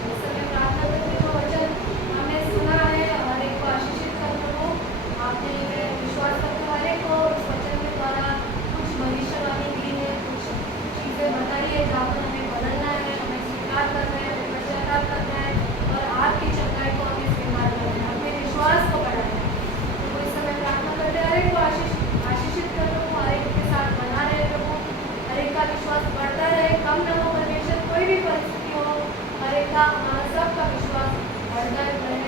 इस समय प्रार्थना करते जो वचन हमने सुना है, हर एक को आशीषित कर प्रभु, आपने विश्वास करने वाले को इस वचन के द्वारा कुछ भविष्यवाणी दी है, कुछ चीज़ें बताई है जहाँ पर हमें बदलना है, हमें स्वीकार करना है, हमें पश्चाताप करना है और आपकी चंगाई को हमें स्वीकार करना है, अपने विश्वास को बढ़ाना है। तो इस समय प्रार्थना करते हर एक को आशीषित कर प्रभु, हर एक के साथ बना रहे प्रभु, हर एक का विश्वास बढ़ता रहे, कम न हो परमेश्वर, कोई भी परिस्थिति हो, हर एक का हमारा सबका विश्वास बढ़ता रहे।